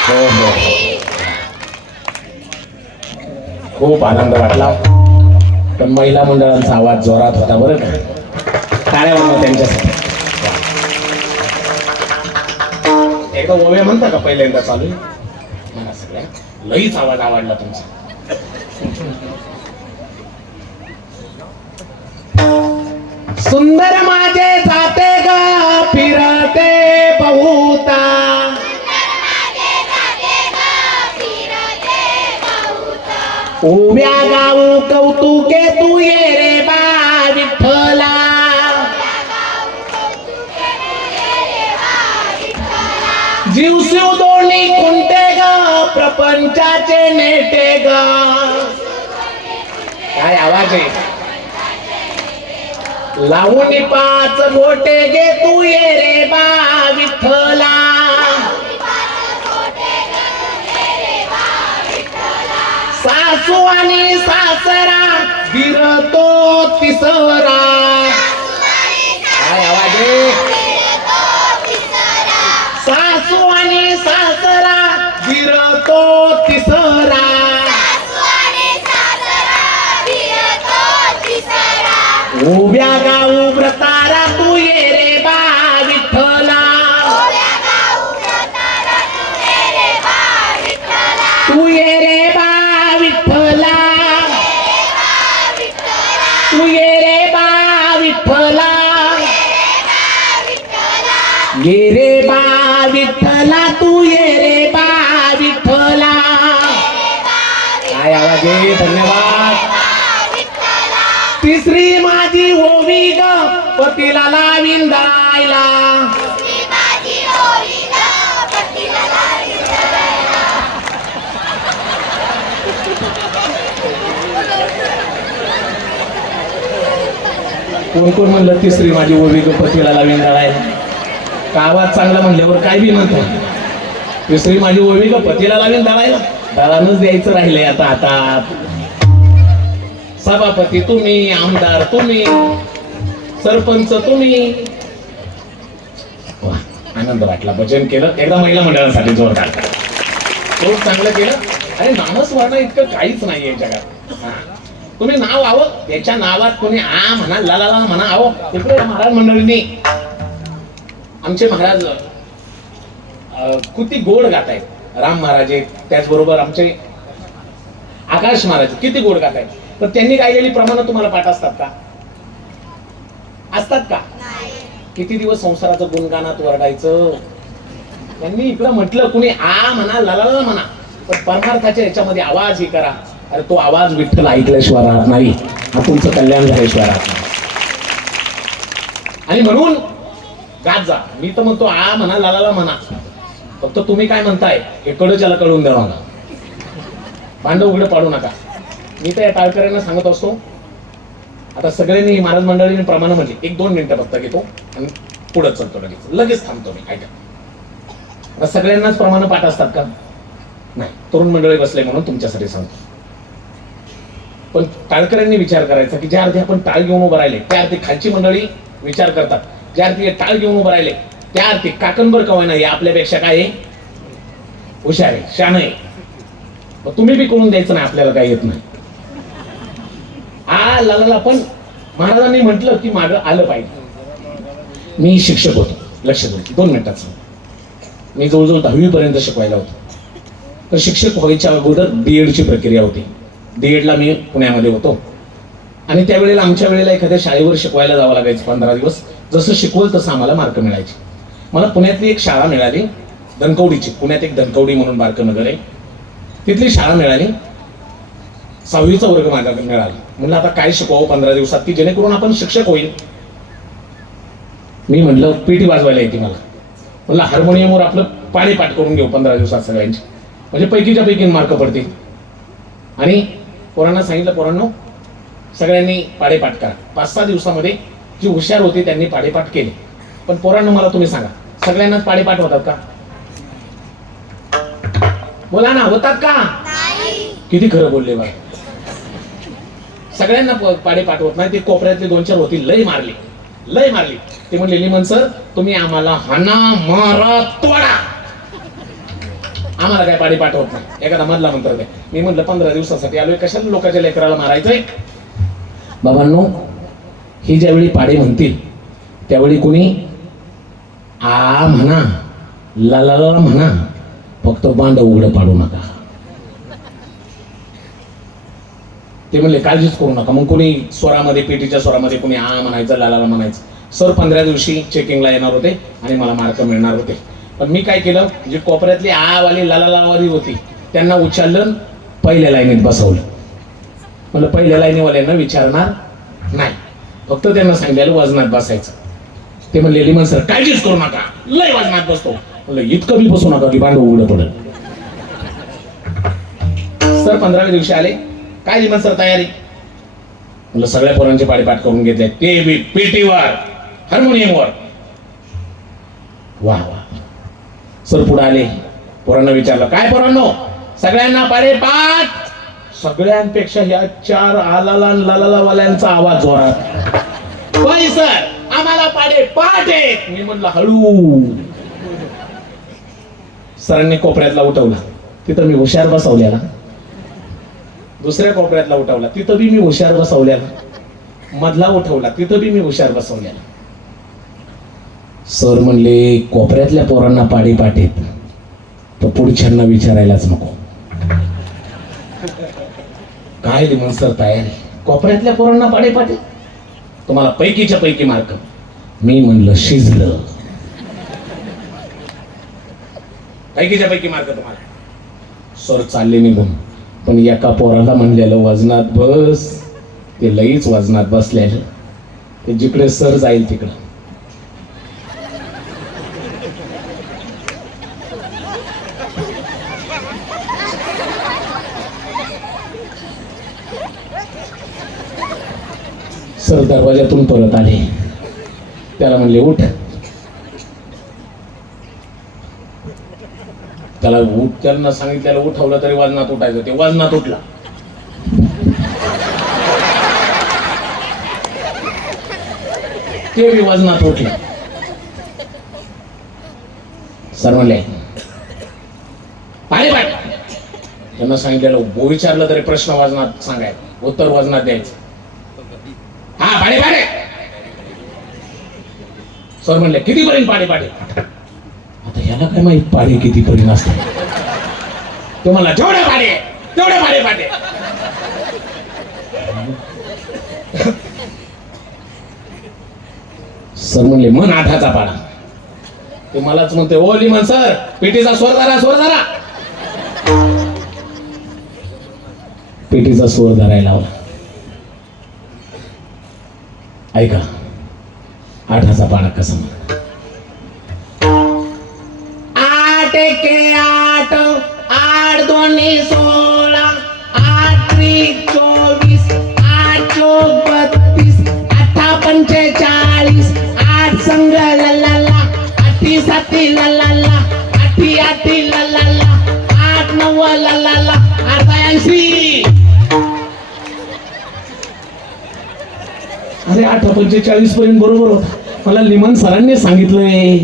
हो हो खूप आनंद वाटला. पण महिला मंडळांचा आवाज जोरात होता बरं का. टाळ्या वाजवा त्यांच्यासाठी. एकदा ओव्या म्हणता का पहिल्यांदा चालू? मला सगळ्या लईच आवाज आवडला तुमचा. सुंदर माझे जाते ग फिरते बहुता, उभ्या गाऊ कौतुके तू ये रे बा विठ्ठला. जीव शिव दोन्ही कोणते ग प्रपंचाचे नेटे ग. काय आवाज आहे. लावून 5 बोटे गे तू ये रे बा विठ्ठला. सासू आणि सासरा गिरतो तिसरा. काय आवाज आहे. सासू आणि सासरा गिरतो तिसरा. उभ्या गाऊ व्रतारा तू ये रे बा विठ्ठला, तू ये रे बा विठ्ठला, तू ये रे बा विठ्ठला, ये रे बा विठ्ठला, तू ये रे बा विठ्ठला. काय आवाज आहे, धन्यवाद. तिसरी माझी ओवी ग पतीला लावीन दळायला, कोण कोण म्हणलं तिसरी माझी ओवी ग पतीला लावीन दळायला? का आवाज चांगला म्हणल्यावर काय बी म्हणतो. तिसरी माझी ओवी ग पतीला लावीन दळायला, दळानच द्यायचं राहिलंय आता हातात. सभापती तुम्ही, आमदार तुम्ही, सरपंच तुम्ही. वा, आनंद वाटला. भजन केलं एकदा महिला मंडळासाठी जोरदार करा. खूप चांगलं केलं. अरे नामस्मरण इतकं काहीच नाहीये जगात. हा, तुम्ही नाव आहो त्याच्या नावात कोणी आ म्हणा ला ला म्हणा आहो. तिकडे महाराज मंडळींनी आमचे महाराज किती गोड गात आहेत. राम महाराज आहेत, त्याचबरोबर आमचे आकाश महाराज किती गोड गात आहेत. तर त्यांनी गायलेली प्रमाण तुम्हाला पाठ असतात का? असतात का? किती दिवस संसाराचं गुणगानात वरडायचं. त्यांनी इकडं म्हटलं कुणी आ म्हणा ला ला म्हणा, पण परमार्थाच्या याच्यामध्ये आवाज ही करा. अरे तो आवाज विठ्ठल ऐकल्याशिवाय राहत नाही, हा तुमचं कल्याण झाल्याशिवाय राहत नाही. आणि म्हणून गात जा. मी तर म्हणतो आ म्हणा ला ला म्हणा. फक्त तुम्ही काय म्हणताय हे ज्याला कळून द्या मला. भांड उघडं पाडू नका. मी तर या टाळकऱ्यांना सांगत असतो. आता सगळ्यांनी महाराज मंडळीने प्रमाण म्हणजे 1-2 मिनिटं फक्त घेतो आणि पुढे चलतो. लगेच थांबतो मी. ऐका, आता सगळ्यांनाच प्रमाण पाठ असतात का? नाही. तरुण मंडळी बसले म्हणून तुमच्यासाठी सांगतो. पण टाळकऱ्यांनी विचार करायचा की ज्या अर्थी आपण टाळ घेऊन उभं राहिले त्या अर्थी खालची मंडळी विचार करतात. ज्या अर्थी टाळ घेऊन उभं राहिले त्या अर्थी काकणभर कवाय नाही आपल्यापेक्षा काय आहे, हुशार आहे, शान आहे. मग तुम्ही बी कळून द्यायचं नाही आपल्याला काय येत नाही. आ लाला पण महाराजांनी म्हटलं की मागं आलं पाहिजे. मी शिक्षक होतो, लक्ष द्या 2 मिनिटात. मी जवळजवळ 10वी पर्यंत शिकवायला होतो. तर शिक्षक व्हायच्या अगोदर BEd ची प्रक्रिया होती. BEd ला मी पुण्यामध्ये होतो आणि त्यावेळेला आमच्या वेळेला एखाद्या शाळेवर शिकवायला जावं लागायचं 15 दिवस. जसं शिकवल तसं आम्हाला मार्क मिळायचे. मला पुण्यातली एक शाळा मिळाली, धनकवडीची. पुण्यात एक धनकवडी म्हणून बारकं नगर आहे, तिथली शाळा मिळाली. 6वीचा वर्ग माझा मिळाला. म्हणलं आता काय शिकवावं 15 दिवसात की जेणेकरून आपण शिक्षक होईल. मी म्हणलं पेटी वाजवायला येते मला. म्हणलं हार्मोनियमवर आपलं पाणी पाठ करून घेऊ 15 दिवसात सगळ्यांची, म्हणजे पैकीच्या पैकी मार्क पडतील. आणि पोरांना सांगितलं, पोरांनो सगळ्यांनी पाडेपाठ करा. 5-6 दिवसामध्ये जी हुशार होती त्यांनी पाडेपाठ केले. पण पोरांनो मला तुम्ही सांगा, सगळ्यांनाच पाडेपाठ होतात का? बोला ना, होतात का? किती खरं बोलले बा. सगळ्यांना पाडेपाठ होत नाही. ते कोपऱ्यातले 2-4 होती, लय मारली. ते म्हणले लिमन सर तुम्ही आम्हाला हाना मारा तोडा, आम्हाला काय पाडेपाठ होत नाही. एखादा मधला मंत्र काय. मी म्हटलं 15 दिवसासाठी आलोय, कशाला लोकांच्या लेकराला मारायचंय. बाबांनो, ही ज्यावेळी पाडे म्हणतील त्यावेळी कुणी आ म्हणा ला ला ला म्हणा, फक्त बांड उघडं पाडू नका. ते म्हणले काळजीच करू नका. मग कोणी स्वरामध्ये, पेटीच्या स्वरामध्ये कोणी आ म्हणायचं ला ला म्हणायचं. सर 15 दिवशी चेकिंगला येणार होते आणि मला मार्क मिळणार होते. पण मी काय केलं, जी कोपऱ्यातली आ वाली ला ला वाली होती त्यांना उचललं, पहिल्या लाईनीत बसवलं. मला पहिल्या लाईनीवाल्यांना विचारणार नाही, फक्त त्यांना सांगितलं वजनात बसायचं. ते म्हणले लिमन सर काळजीच करू नका, लय वजनात बसतो. म्हणलं इतकं बी बसू नका की भांडं उघडं पडेल. सर 15व्या दिवशी आले, काय लिमन सर तयारी? म्हणलं सगळ्या पोरांचे पाडेपाठ करून घेतले, ते बी पेटीवर हार्मोनियमवर. वा वा. सर पुढे आले, पोरांना विचारलं काय पोरांनो सगळ्यांना पाडेपाठ? सगळ्यांपेक्षा या 4 आलाला लालाला वाल्यांचा आवाज जोरात. होय सर आम्हाला पाडेपाठ आहे. मी म्हणलं हळू. सरांनी कोपऱ्यातला उठवला, तिथं मी हुशार बसवलेला. दुसऱ्या कोपऱ्यातला उठवला, तिथं बी मी हुशार बसवलेला. मधला उठवला, तिथं बी मी हुशार बसवलेला. सर म्हणले कोपऱ्यातल्या पोरांना पाडी पाठीत, तर पुढच्यांना विचारायलाच नको. काय लिमन सर तयारी, कोपऱ्यातल्या पोरांना पाडी पाठीत, तुम्हाला पैकीच्या पैकी मार्क. मी म्हणलं शिजलं, पैकीच्या पैकी मार्क तुम्हाला. सर चालले निघून, पण एका पोराला म्हणलेलं वजनात बस, ते लईच वजनात बसलेलं, ते जिकडे सर जाईल तिकडं. सर दरवाजातून परत आले, त्याला म्हणले उठ. त्याला उठ, त्यांना सांगितलेलं उठवलं तरी वजनात उठायचं, ते वजनात उठला. ते बी वजनात उठले. सर म्हणले पाणी पाठ. त्यांना सांगितलेलं विचारलं तरी प्रश्न वजनात सांगायचं, उत्तर वजनात द्यायचं. हा पाणी पाडे. सर म्हणले किती पर्यंत पाणी पाडे. आता ह्याला काय माहित पाणी किती पर्यंत असते. तुम्हाला जेवढे पाडे तेवढे पाणी पाडे. सर म्हणले मन 8चा पाडा. ते मलाच म्हणते ओ लिमन सर, पेटीचा स्वर धरा, स्वर धरा. पेटीचा स्वर धरायला लावला. ऐका 8चा पाडा कसा म्हणा. 8 एके 8, 8 दोन्ही 16, 8 त्रिक 24, 8 चौक 32, 8 45, 8 संग लला, 8 साती लला, 8 8 लला, 8 9 लला, 88. अरे 8:45 पर्यंत बरोबर होता. मला लिमन सरांनी सांगितलंय,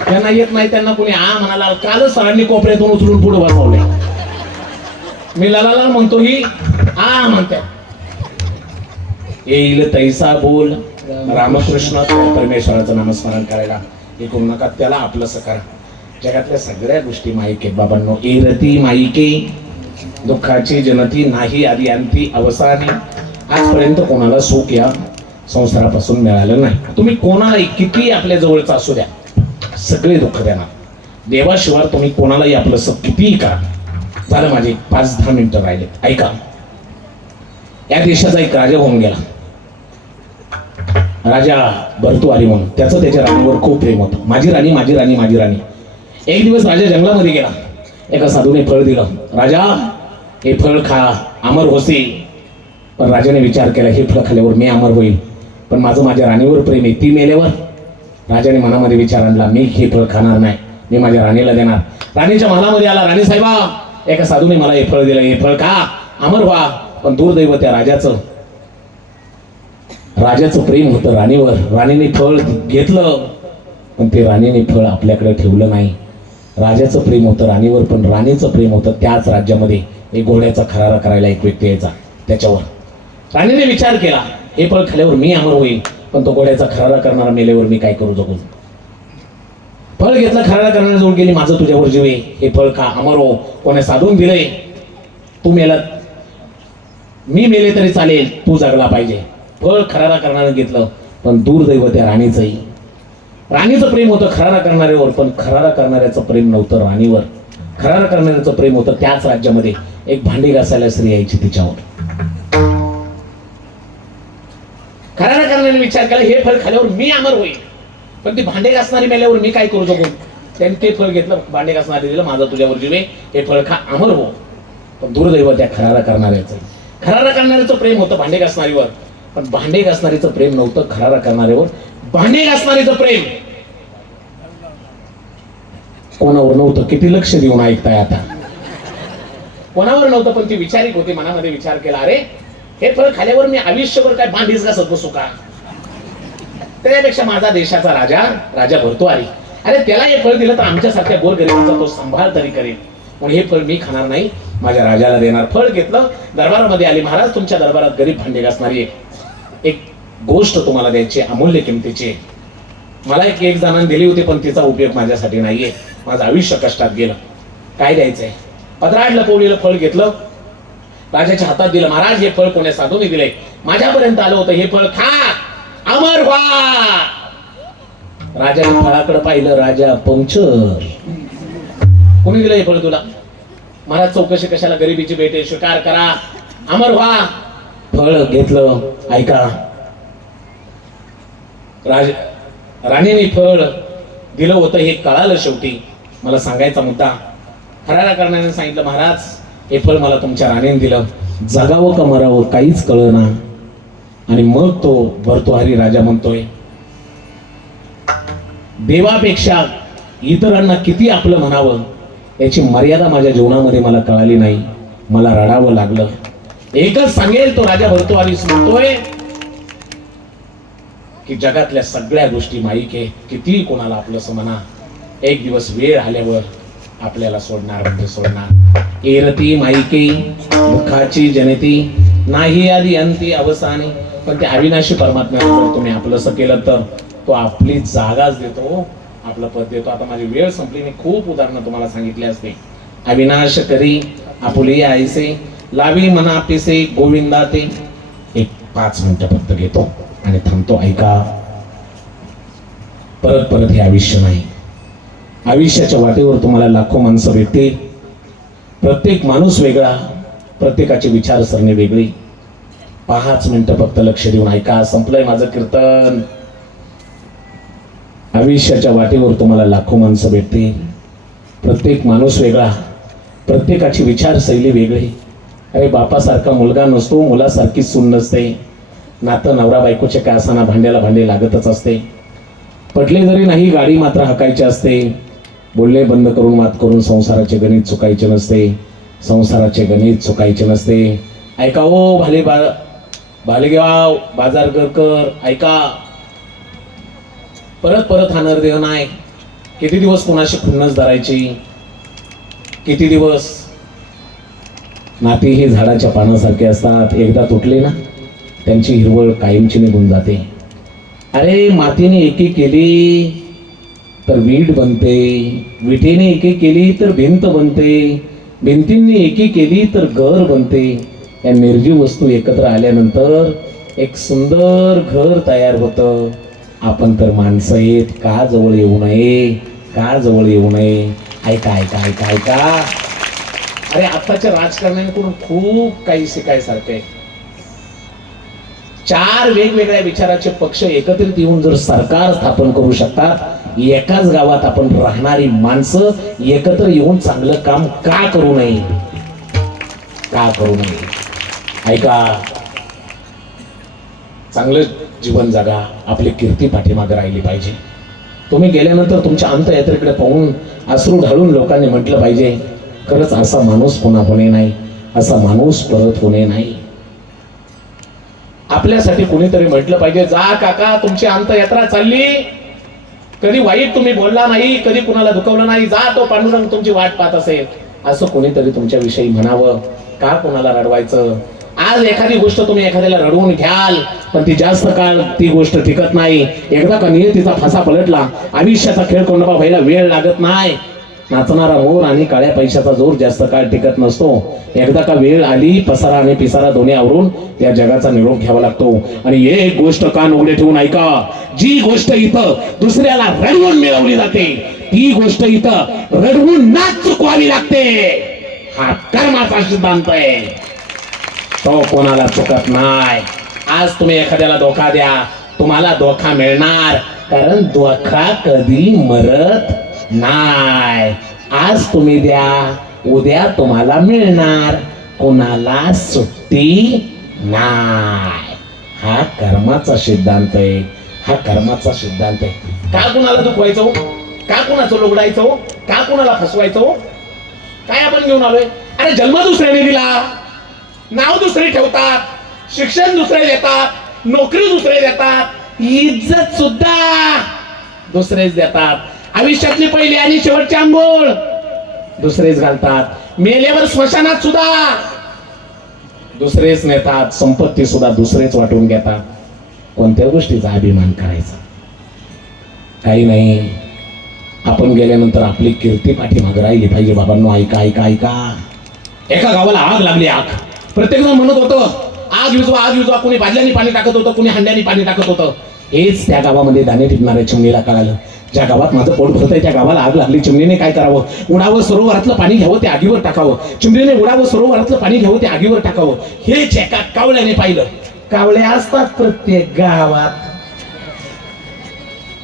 त्यांना येत नाही त्यांना कोणी आ म्हणाला. कालच सरांनी कोपऱ्यातून उचलून पुढे बसवले. मी ललाला म्हणतो ही आ म्हणते. येईल तैसा बोल रामकृष्ण परमेश्वराचं नामस्मरण करायला हे करू नका. त्याला आपलंसं करा. जगातल्या सगळ्या गोष्टी माईक आहेत बाबांनो. एरती माईके दुःखाची जनती नाही आधी अंती अवसानी. आजपर्यंत कोणाला सुख या संसारापासून मिळालं नाही. तुम्ही कोणालाही किती आपल्या जवळचा असू द्या, सगळे दुःख देणार. देवाशिवाय तुम्ही कोणालाही आपलं सब कितीही करा. झालं माझे 5-10 मिनिटं राहिले. ऐका, या देशाचा एक राजा होऊन गेला, राजा भरतुआरी म्हणून. त्याचं त्याच्या राणीवर खूप प्रेम होतं. माझी राणी, माझी राणी, माझी राणी. एक दिवस राजा जंगलामध्ये गेला. एका साधूने फळ दिलं. राजा हे फळ खा, अमर होसी. पण राजाने विचार केला, हे फळ खाल्यावर मी अमर होईल, पण माझं माझ्या राणीवर प्रेम आहे, ती मेल्यावर. राजाने मनामध्ये विचार आणला, मी हे फळ खाणार नाही, मी माझ्या राणीला देणार. राणीच्या मनामध्ये आला, राणी साहेबा एका साधूने मला हे फळ दिलं, हे फळ खा, अमर व्हा. पण दुर्दैव त्या राजाचं प्रेम होतं राणीवर. राणीने फळ घेतलं, पण ते राणीने फळ आपल्याकडे ठेवलं नाही. राजाचं प्रेम होतं राणीवर, पण राणीचं प्रेम होतं त्याच राज्यामध्ये. एक घोड्याचा खरारा करायला एक व्यक्ती यायचा त्याच्यावर. राणीने विचार केला, हे फळ खाल्यावर मी अमर होईल, पण तो घोड्याचा खरारा करणारा मेल्यावर मी काय करू जगून. फळ घेतलं, खरारा करणाऱ्या जवळ गेली, माझं तुझ्यावर जीव आहे, हे फळ खा, अमर हो. कोणी साधून दिलंय, तू मेला, मी मेले तरी चालेल, तू जगला पाहिजे. फळ खरारा करणारं घेतलं, पण दुर्दैव त्या राणीचंही. राणीचं प्रेम होतं खरारा करणाऱ्यावर, पण खरारा करणाऱ्याचं प्रेम नव्हतं राणीवर. खरारा करणाऱ्याचं प्रेम होतं त्याच राज्यामध्ये. एक भांडी घासायला स्त्री यायची तिच्यावर. खरारा करण्याने विचार केला, हे फळ खाल्यावर मी अमर होईल, पण ती भांडे घासणारी मेल्यावर मी काय करू शकू. त्यांनी ते फळ घेतलं, भांडे घासणारी दिलं, माझा तुझ्यावर जीव आहे, हे फळ खा, अमर हो. पण दुर्दैव त्या खरारा करणाऱ्याचं. खरारा करणाऱ्याचं प्रेम होतं भांडे घासणारीवर, पण भांडे घासणारीचं प्रेम नव्हतं खरारा करणाऱ्यावर. भांडे घासणारीचं प्रेम कोणावर नव्हतं. किती लक्ष देऊन ऐकताय आता. कोणावर नव्हतं, पण ती विचारिक होती. मनामध्ये विचार केला, अरे हे फळ खाल्यावर मी आयुष्यभर काय भांडीच घासत बसू का. त्यापेक्षा माझा देशाचा राजा भरतुआरी, अरे त्याला हे फळ दिलं तर आमच्यासारख्या गोरगरिबांचा तो सांभाळ तरी करेल. पण हे फळ मी खाणार नाही, माझ्या राजाला देणार. फळ घेतलं, दरबारामध्ये आली. महाराज तुमच्या दरबारात गरीब भांडे घासणारी एक गोष्ट तुम्हाला द्यायची, अमूल्य किमतीची. मला एक जणांनी दिली होती, पण तिचा उपयोग माझ्यासाठी नाहीये. माझं आयुष्य कष्टात गेलं. काय द्यायचंय? पदराड लपवलेलं फळ घेतलं, राजाच्या हातात दिलं. महाराज, हे फळ कोण्या साधूने दिले, माझ्यापर्यंत आलं होतं, हे फळ खा, अमर व्हा. राजाने फळाकडे पाहिलं, राजा पंक्चर. कोणी दिलं हे फळ तुला? महाराज, चौकशी कशाला, गरिबीची भेटे स्वीकार करा, अमर व्हा. फळ घेतलं. ऐका, राणीने फळ दिलं होतं हे कळालं. शेवटी मला सांगायचा मुद्दा, फराळा करण्याने सांगितलं, महाराज, हे फळ मला तुमच्या राणीने दिलं, जगावं का मरावं काहीच कळना. आणि मग तो भर्तृहरी राजा म्हणतोय, देवापेक्षा इतरांना किती आपलं म्हणावं याची मर्यादा माझ्या जीवनामध्ये मला कळाली नाही. मला रडावं लागलं. एकच सांगेल, तो राजा भर्तृहरी म्हणतोय की जगातल्या सगळ्या गोष्टी माईक आहे, किती कोणाला आपलं म्हणा, एक दिवस वेळ आल्यावर आपल्याला सोडणार म्हणजे सोडणार. एरती माईके मुखाची जनती, नाही आधी अंती अवसानी. पण ते अविनाशी परमात्म्याला जर तुम्ही आपलंसं केलं तर तो आपली जागाच देतो, आपलं पद देतो. आता माझी वेळ संपली, मी खूप उदाहरणं तुम्हाला सांगितली असते. अविनाश करी आपुली आईसे, लावी मना पिसे गोविंदा ते. एक 5 मिनिटं फक्त घेतो आणि थांबतो. ऐका, परत परत हे आयुष्य नाही. आयुष्याच्या वाटेवर तुम्हाला लाखो माणसं भेटतील. प्रत्येक माणूस वेगळा, प्रत्येकाची विचारसरणी वेगळी. 5 मिनिटं फक्त लक्ष देऊन ऐका. संपलंय माझं कीर्तन. आयुष्याच्या वाटेवर तुम्हाला लाखो माणसं भेटतील. प्रत्येक माणूस वेगळा, प्रत्येकाची विचारशैली वेगळी. अरे, बापासारखा मुलगा नसतो, मुलासारखी सून नसते. नातं नवरा बायकोचे काय असताना भांड्याला भांडे लागतच असते. पटले जरी नाही, गाडी मात्र हाकायची असते. बोलणे बंद करून मात करून संसाराचे गणित चुकायचे नसते. संसाराचे गणित चुकायचे नसते. ऐका ओ भालेगाव बाजारकर, ऐका. परत परत हा नरदेह नाही. किती दिवस कोणाशी खुन्नस धरायची? किती दिवस? नाती ही झाडाच्या पानासारखे असतात. एकदा तुटले ना, त्यांची हिरवळ कायमची निघून जाते. अरे, मातीने एकी केली तर वीट बनते, विटेने एकी केली तर भिंत बनते, भिंतींनी एकी केली तर घर बनते. या निर्जीव वस्तू एकत्र आल्यानंतर एक सुंदर घर तयार होतं. आपण तर माणसं आहेत, का जवळ येऊ नये, का जवळ येऊ नये. ऐका ऐका ऐका ऐका. अरे, आत्ताच्या राजकारण्यांकडून खूप काही शिकायसारखं आहे. 4 वेगवेगळ्या विचाराचे पक्ष एकत्रित येऊन जर सरकार स्थापन करू शकतात, एकाच गावात आपण राहणारी माणसं एकत्र येऊन चांगलं काम का करू नये, का करू नये. ऐका, चांगलं जीवन जगा. आपली कीर्ती पाठीमागे राहिली पाहिजे. तुम्ही गेल्यानंतर तुमच्या अंतयात्रेकडे पाहून अश्रू ढाळून लोकांनी म्हटलं पाहिजे, खरंच असा माणूस पुन्हा होणे नाही, असा माणूस परत होणे नाही. आपल्यासाठी कोणीतरी म्हटलं पाहिजे, जा काका, तुमची अंतयात्रा चालली, कधी वाईट तुम्ही बोलला नाही, कधी कुणाला दुखवलं नाही, जा, तो पांडुरंग तुमची वाट पाहत असेल. असं कोणीतरी तुमच्या विषयी म्हणावं. का कोणाला रडवायचं? आज एखादी गोष्ट तुम्ही एखाद्याला रडवून घ्याल, पण ती जास्त काळ ती गोष्ट टिकत नाही. एकदा का नियतीचा फासा पलटला, आयुष्याचा खेळ कोणाला व्हायला वेळ लागत नाही. नाचणारा मोर आणि काळ्या पैशाचा जोर जास्त काळ टिकत नसतो. एकदा का वेळ आली, पसारा आणि पिसारा दोन्ही आवरून या जगाचा निरोप घ्यावा लागतो. आणि एक गोष्ट कान उघडे ठेवून ऐका, जी गोष्ट इथं दुसऱ्याला रडवून मिळवली जाते, ती गोष्ट इथं रडवून ना चुकवावी लागते. हा कर्माचा सिद्धांत आहे, तो कोणाला चुकत नाही. आज तुम्ही एखाद्याला धोका द्या, तुम्हाला धोका मिळणार, कारण धोका कधी मरत नाही. आज तुम्ही द्या, उद्या तुम्हाला मिळणार, कोणाला सुट्टी नाही. हा कर्माचा सिद्धांत आहे, हा कर्माचा सिद्धांत आहे. का कुणाला दुखवायचो, का कुणाचं लुगडायचो, का कुणाला फसवायचो? काय आपण घेऊन आलोय? अरे, जन्म दुसऱ्याने दिला, नाव दुसरे ठेवतात, शिक्षण दुसरे देतात, नोकरी दुसरे देतात, इज्जत सुद्धा दुसरेच देतात. आयुष्यातली पहिली आणि शेवटची आंघोळ दुसरेच घालतात. मेल्यावर स्मशानात सुद्धा दुसरेच नेतात, संपत्ती सुद्धा दुसरेच वाटून घेतात. कोणत्या गोष्टीचा अभिमान करायचा? काही नाही. आपण गेल्यानंतर आपली कीर्ती पाठीमागे राहिली पाहिजे. बाबांनो, ऐका ऐका ऐका. एका गावाला आग लागली. आग. प्रत्येक जण म्हणत होतं आग विझवा, आग विझवा. कोणी बादल्याने पाणी टाकत होतं, कोणी हंड्याने पाणी टाकत होतं. हेच त्या गावामध्ये दाणे टिपणाऱ्या चिमणीला कळालं. ज्या गावात माझं पोट भरतंय त्या गावाला आग लागली. चिमणीने काय करावं? उडावं, सरोवरातलं पाणी घ्यावं, ते आगीवर टाकावं. चिमणीने उडावं, सरोवरातलं पाणी घ्यावं, ते आगीवर टाकावं. हेच एका कावळ्याने पाहिलं. कावळे असतात प्रत्येक गावात.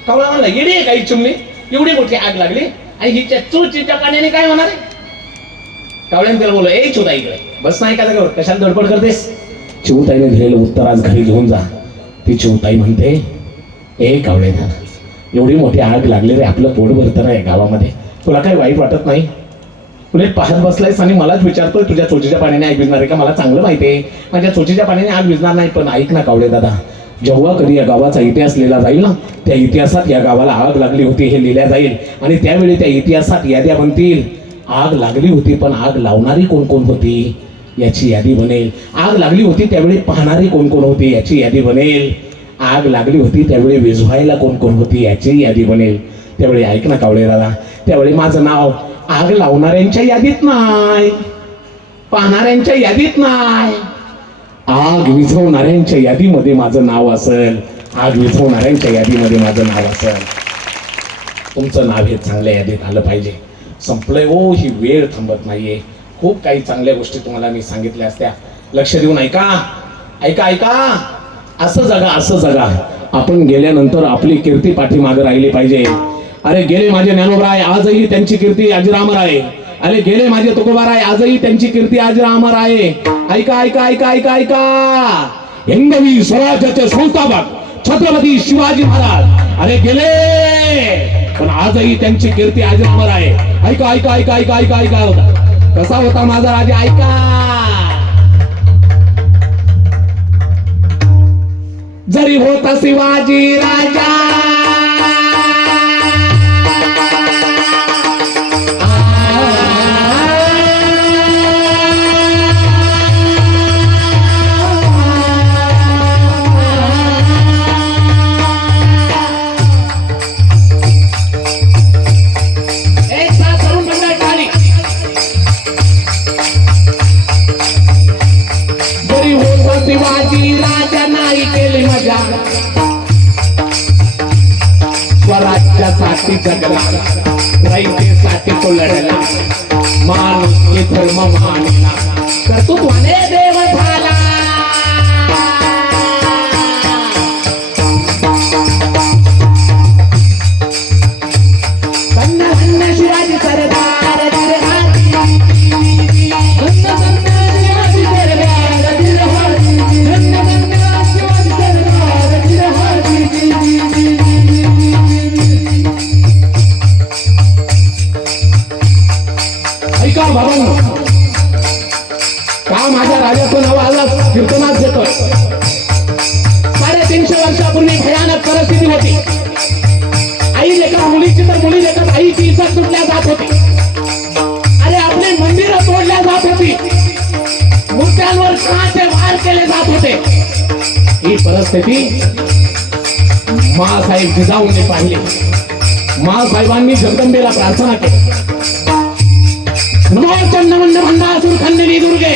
कावळा म्हणला, येडी आहे काही चिमणी, एवढी मोठी आग लागली आणि हिच्या चोचीच्या पाण्याने काय होणार आहे? कावळ्याने त्याला बोललो, ए चिवताई इकडे बस, नाही का जागेवर, कशाला धडपड करतेस? चिवताईने दिलेलं उत्तर आज घरी घेऊन जा. ती चिवताई म्हणते, ए कावळे दादा, एवढी मोठी आग लागली रे, आपलं पोट भरतं रे गावामध्ये, तुला काही वाईट वाटत नाही? तुला पाहत बसलायस आणि मलाच विचारतोय तुझ्या चोचीच्या पाण्याने आग विझणार आहे का? मला चांगलं माहिती आहे माझ्या चोचीच्या पाण्याने आग विझणार नाही. पण ऐक ना कावळे दादा, जेव्हा कधी या गावाचा इतिहास लिहिला जाईल ना, त्या इतिहासात या गावाला आग लागली होती हे लिहिल्या जाईल. आणि त्यावेळी त्या इतिहासात याद्या बनतील. आग लागली होती पण आग लावणारी कोण कोण होती याची यादी बनेल. आग लागली होती त्यावेळी पाहणारी कोण कोण होती याची यादी बनेल. आग लागली होती त्यावेळी विझवायला कोण कोण होती याची यादी बनेल. त्यावेळी ऐक ना कावळे दादा, त्यावेळी माझं नाव आग लावणाऱ्यांच्या यादीत नाही, पाहणाऱ्यांच्या यादीत नाही, आग विझवणाऱ्यांच्या यादीमध्ये माझं नाव असेल. आग विझवणाऱ्यांच्या यादीमध्ये माझं नाव असेल. तुमचं नाव हे चांगल्या यादीत आलं पाहिजे. संपलंय हो, ही वेळ थांबत नाहीये. खूप काही चांगल्या गोष्टी तुम्हाला मी सांगितल्या असत्या. लक्ष देऊन ऐका ऐका ऐका. असं जगा, असं जगा. आपण गेल्यानंतर आपली कीर्ती पाठीमागे राहिली पाहिजे. अरे गेले माझे ज्ञानोबराय, आजही त्यांची कीर्ती अजरामर आहे. अरे गेले माझे तुकोबाराय, आजही त्यांची कीर्ती अजरामर आहे. ऐका ऐका ऐका ऐका ऐका. हिंदवी स्वराज्याचे संस्थापक छत्रपती शिवाजी महाराज अरे गेले, पण आजही त्यांची कीर्ती अजरामर आहे. ऐका ऐका ऐका ऐका ऐका ऐका. कसा होता माझा राजा? ऐका. जरी होता शिवाजी राजा, शिवाजी राजा नाही केली मजा, स्वराज्यासाठी जगला, रयतेसाठी तो लढला, माणुसकी धर्म मानला, कर्तृत्वाने देव झाला. धन्य धन्य शिवाजी सरदार, बाबांनो, का माझ्या राजाचं नाव आजच कीर्तनात घेतोय? 350 वर्षापूर्वी भयानक परिस्थिती होती. आई लेखा मुलीची तर मुली लेखा आईची इज्जत तुटल्या जात होती. अरे आपली मंदिरं तोडल्या जात होती, मूर्त्यांवर काचे वार केले जात होते. ही परिस्थिती माँसाहेब जिजाऊंनी पाहिली. माँसाहेबांनी जगदंबेला प्रार्थना केली, चंडमंड भंडासूर खंडिनी दुर्गे,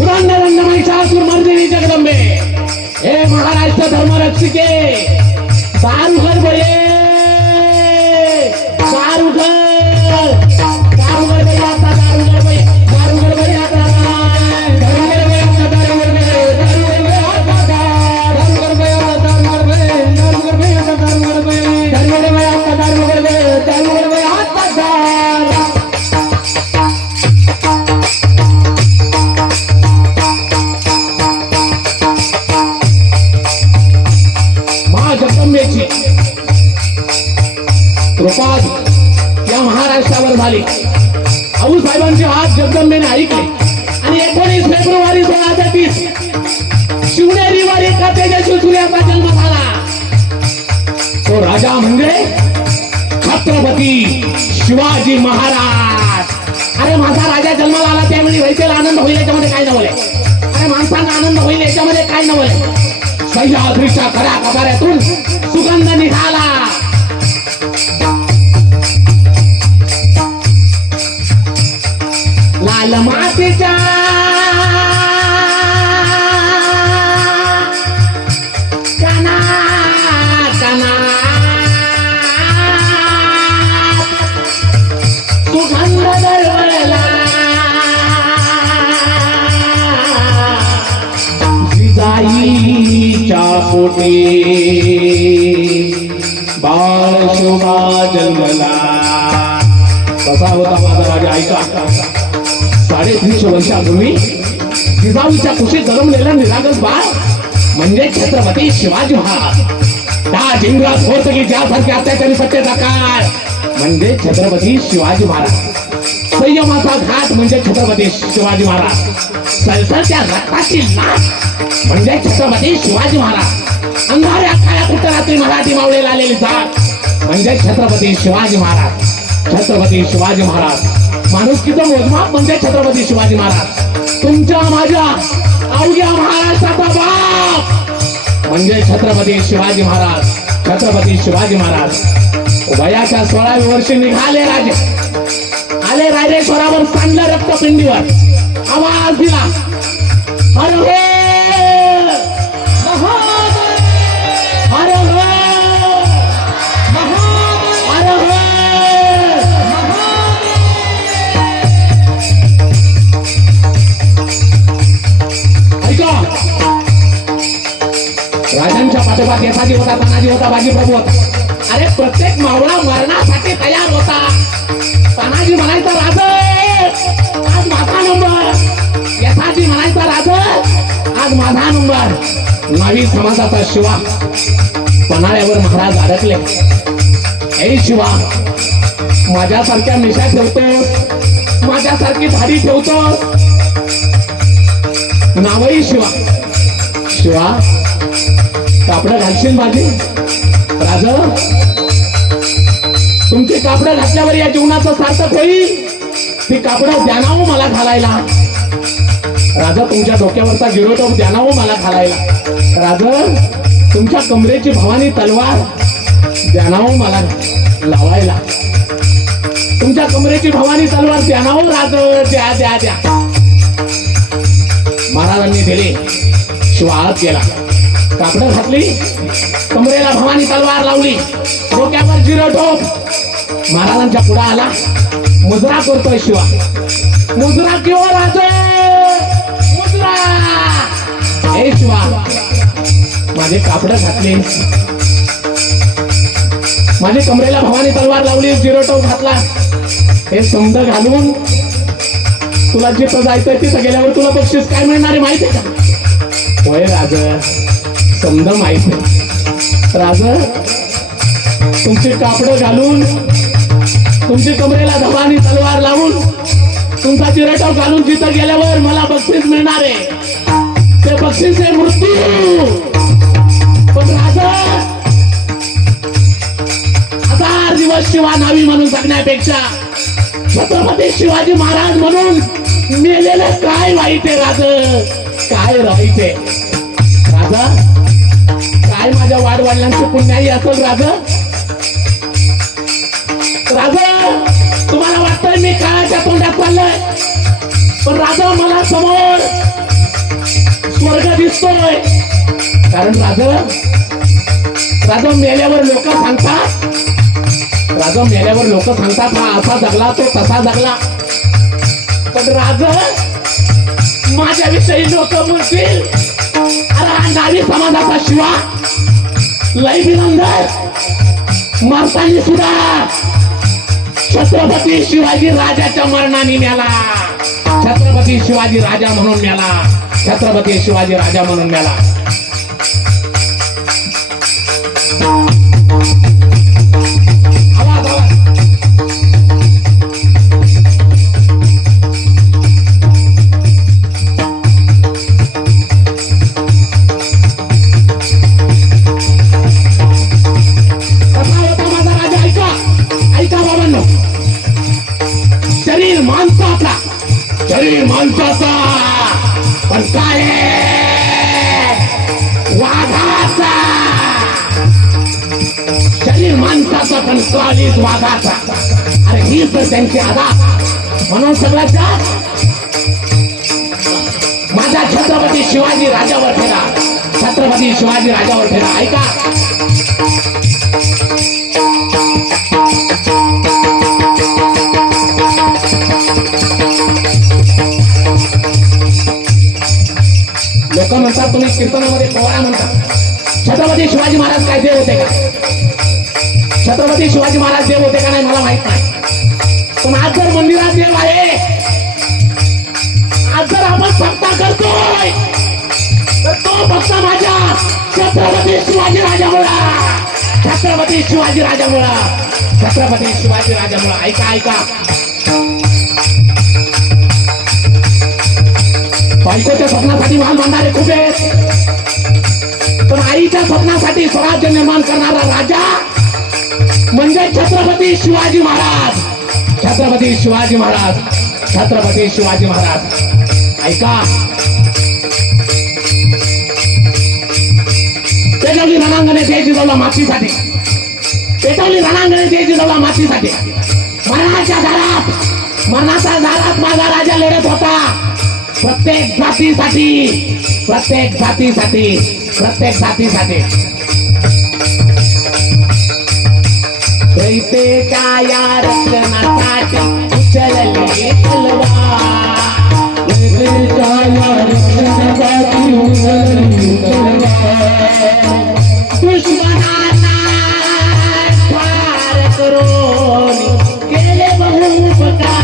उदंड महिषासूर मर्दिनी जगदंबे, हे महाराष्ट्र धर्मरक्षिके, दारुघर बये, दारुघर दारुघर बये आता, दारुघर बये, दारुघर बये आता, दारुघर बये आता, दारुघर बये, दारुघर बये आता, दारुघर बये आता, दारुघर बये, दारुघर बये आता, दारुघर बये, दारुघर बये आता, दारुघर बये, दारुघर बये आता. जगदंबेची कृपा या महाराष्ट्रावर झाली. आऊसाहेबांचे हात जगदंबेने ऐकले आणि 19 फेब्रुवारी 1630 शिवनेरीवर एका तेजस्वी सूर्याचा जन्म झाला. तो राजा म्हणजे छत्रपती शिवाजी महाराज. अरे माझा राजा जन्माला आला त्यावेळी व्हायचे आनंद होईल याच्यामध्ये काय नवले? अरे माणसांना आनंद होईल याच्यामध्ये काय नवले? सह्याद्रीच्या खऱ्या कबाऱ्यातून सुगंध निघाला. लाल मातीच्या कणा कणा सुगंध दरवळला. जिजाईच्या पोटी बाळ शोभा जन्मला. कसा होता माझा राजा ऐका. 350 वर्षापूर्वी जिजाऊच्या कुशीत जन्मलेला निरागस बाळ म्हणजे छत्रपती शिवाजी महाराज. त्या जिंगरात होत की ज्यासारखे अत्याचारी सत्तेचा काळ म्हणजे छत्रपती शिवाजी महाराज. संयमाचा घाट म्हणजे छत्रपती शिवाजी महाराज. सलसलत्या रक्ताची लाट म्हणजे छत्रपती शिवाजी महाराज. अंधाऱ्या काळ्या कुटरातील मराठी मावळे आलेली जात म्हणजे छत्रपती शिवाजी महाराज. छत्रपती शिवाजी महाराज माणुसकीचं मोजमाप म्हणजे छत्रपती शिवाजी महाराज. तुमच्या माझ्या अवघ्या महाराष्ट्राचा बाप म्हणजे छत्रपती शिवाजी महाराज. छत्रपती शिवाजी महाराज वयाच्या 16व्या वर्षी निघाले राजे. आले रायरेश्वरावर सांडलं रक्तपिंडीवर. आवाज दिला हर हो राजांच्या पाठोपाठ यथाजी होता, तानाजी होता, बाजीप्रभू होता. अरे प्रत्येक मावळा मरणासाठी तयार होता. तानाजी म्हणायचा राजा आज माझा नंबर. यथाजी म्हणायचा राजा आज माझा नंबर. नावी समाजाचा शिवा पन्हाळ्यावर महाराज अडकले. हे शिवा माझ्यासारख्या मिशा ठेवतोस, माझ्यासारखी धाडी ठेवतोस. नावही शिवा. शिवा कापड घालशील माझी राजा. तुमचे कापड घातल्यावर या जीवनाचं सार्थक होईल. ती कापड द्यानावं मला घालायला राजा. तुमच्या डोक्यावरचा गिरोटोप द्यानावं मला घालायला राजा. तुमच्या कमरेची भवानी तलवार द्यानावं मला लावायला. तुमच्या कमरेची भवानी तलवार द्यानावं राजा. द्या द्या द्या. महाराजांनी दिले. शिवा आत गेला. कापड घातली, कमरेला भवानी तलवार लावली, डोक्यावर जिरोटोप. महाराजांच्या पुढे आला. मुजरा करतोय शिवा. मुजरा किंवा राजा मुजरा. हे शिवा माझे कापड घातले, माझे कमरेला भवानी तलवार लावली, जिरोटोप घातला. हे समज घालून तुला जिथं जायचंय तिथं गेल्यावर तुला बक्षीस काय मिळणार आहे माहिती आहे का? होय राजा समज माहित नाही राजा. तुमचे कापड घालून, तुमची कमरेला भवानी तलवार लावून, तुमचा जिरोटोप घालून जिथं गेल्यावर मला बक्षीस मिळणार आहे. ते बक्षीस आहे मृत्यू. पण राजा 1000 दिवस शिवा नावी म्हणून जगण्यापेक्षा छत्रपती शिवाजी महाराज म्हणून मेलेलं काय वाईट आहे राजा. काय वाईट आहे राजा. काय माझ्या वाडवडिलांची पुण्याई असेल राजा. राजा तुम्हाला वाटतंय मी काळाच्या तोंडात चाललोय, पण राजा मला समोर स्वर्ग दिसतोय. कारण राजा मेल्यावर लोक सांगतात, राजा मेल्यावर लोक सांगतात हा असा जगला तो तसा जगला. पण राजा माझ्याविषयी लोक बोलतील अरे हा नावी समाजाचा शिवा लय बिरंदर. मारतानी सुद्धा छत्रपती शिवाजी राजाच्या मरणाने मेला. छत्रपती शिवाजी राजा म्हणून मेला. छत्रपती शिवाजी राजा म्हणून मेला. आवाज आवाज. कसा होता माझा राजा ऐका. ऐका बाबांनो. शरीर माणसाचा, शरीर माणसाचा पण काय वाघा माणसाचा पण काळीज वाघाचा. अरे हीच तर त्यांची आदा. म्हणून सगळ्यात जास्त माझा छत्रपती शिवाजी राजावर ठेला. छत्रपती शिवाजी राजावर ठेला. ऐका, लोक म्हणतात तुम्ही कीर्तनामध्ये पोवाडा म्हणतात. छत्रपती शिवाजी महाराज काय देव होते का? छत्रपती शिवाजी महाराज देव होते का नाही मला माहित नाही. पण आज जर मंदिरात देव आहे, आज जर आपण भक्ता करतोय, तर तो भक्त माझ्या छत्रपती शिवाजी राजामुळा. छत्रपती शिवाजी राजामुळा. छत्रपती शिवाजी राजामुळा. ऐका ऐका, बायकोच्या स्वप्नासाठी महाल बांधणारे खूप आहेत, पण आईच्या स्वप्नासाठी स्वराज्य निर्माण करणारा राजा म्हणजे छत्रपती शिवाजी महाराज. छत्रपती शिवाजी महाराज. छत्रपती शिवाजी महाराज. ऐका, पेटवली रणांगणे ते जिजवला मातीसाठी. पेटवली रणांगणे ते जिजवला मातीसाठी. मरणाच्या दारात, मरणाच्या दारात माझा राजा लढत होता. प्रत्येक जातीसाठी, प्रत्येक जातीसाठी, प्रत्येक जातीसाठी. दैतेच्या या रक्षणासाठी उचलली तलवार. दैतेच्या या रक्षणासाठी उचलली तलवार. दुश्मनाला ठार करून केले बहुपकार.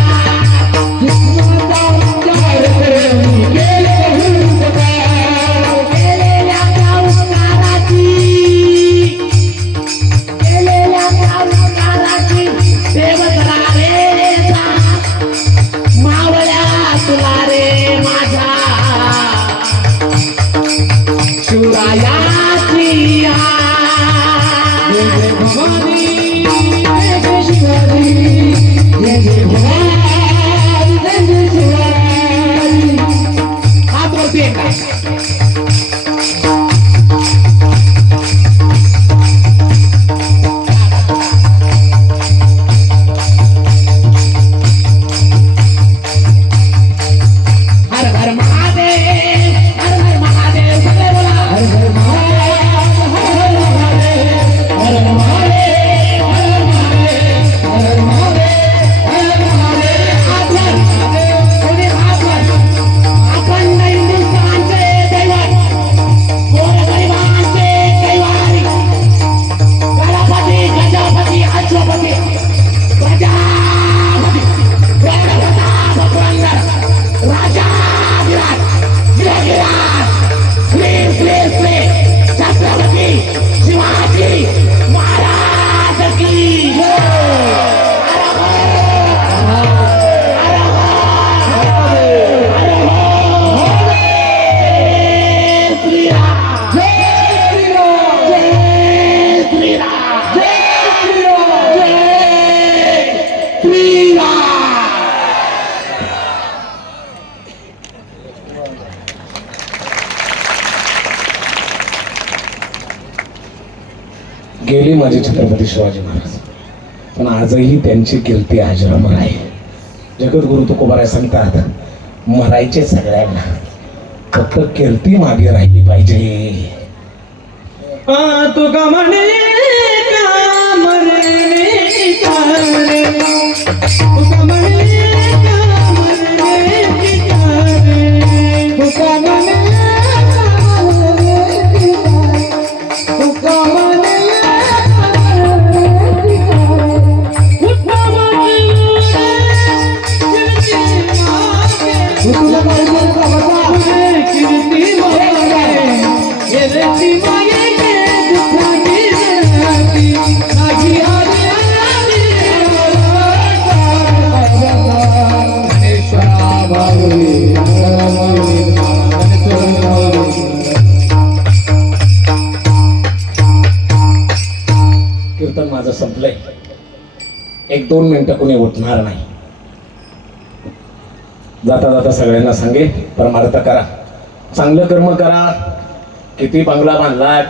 गेले माझे छत्रपती शिवाजी महाराज, पण आजही त्यांची कीर्ती अजरामर आहे. जगद्गुरु तुकोबाराय सांगतात, मरायचे सगळ्यांना, फक्त कीर्ती मागे राहिली पाहिजे. तुका म्हणे का मरणे तारे, तुका म्हणे का मरणे तारे, तुका म्हणे कीर्तन माझं संपलंय. 1-2 मिनिटं कोणी उठणार नाही. जाता जाता सगळ्यांना सांगे, परमार्थ करा, चांगलं कर्म करा. किती बंगला बांधला,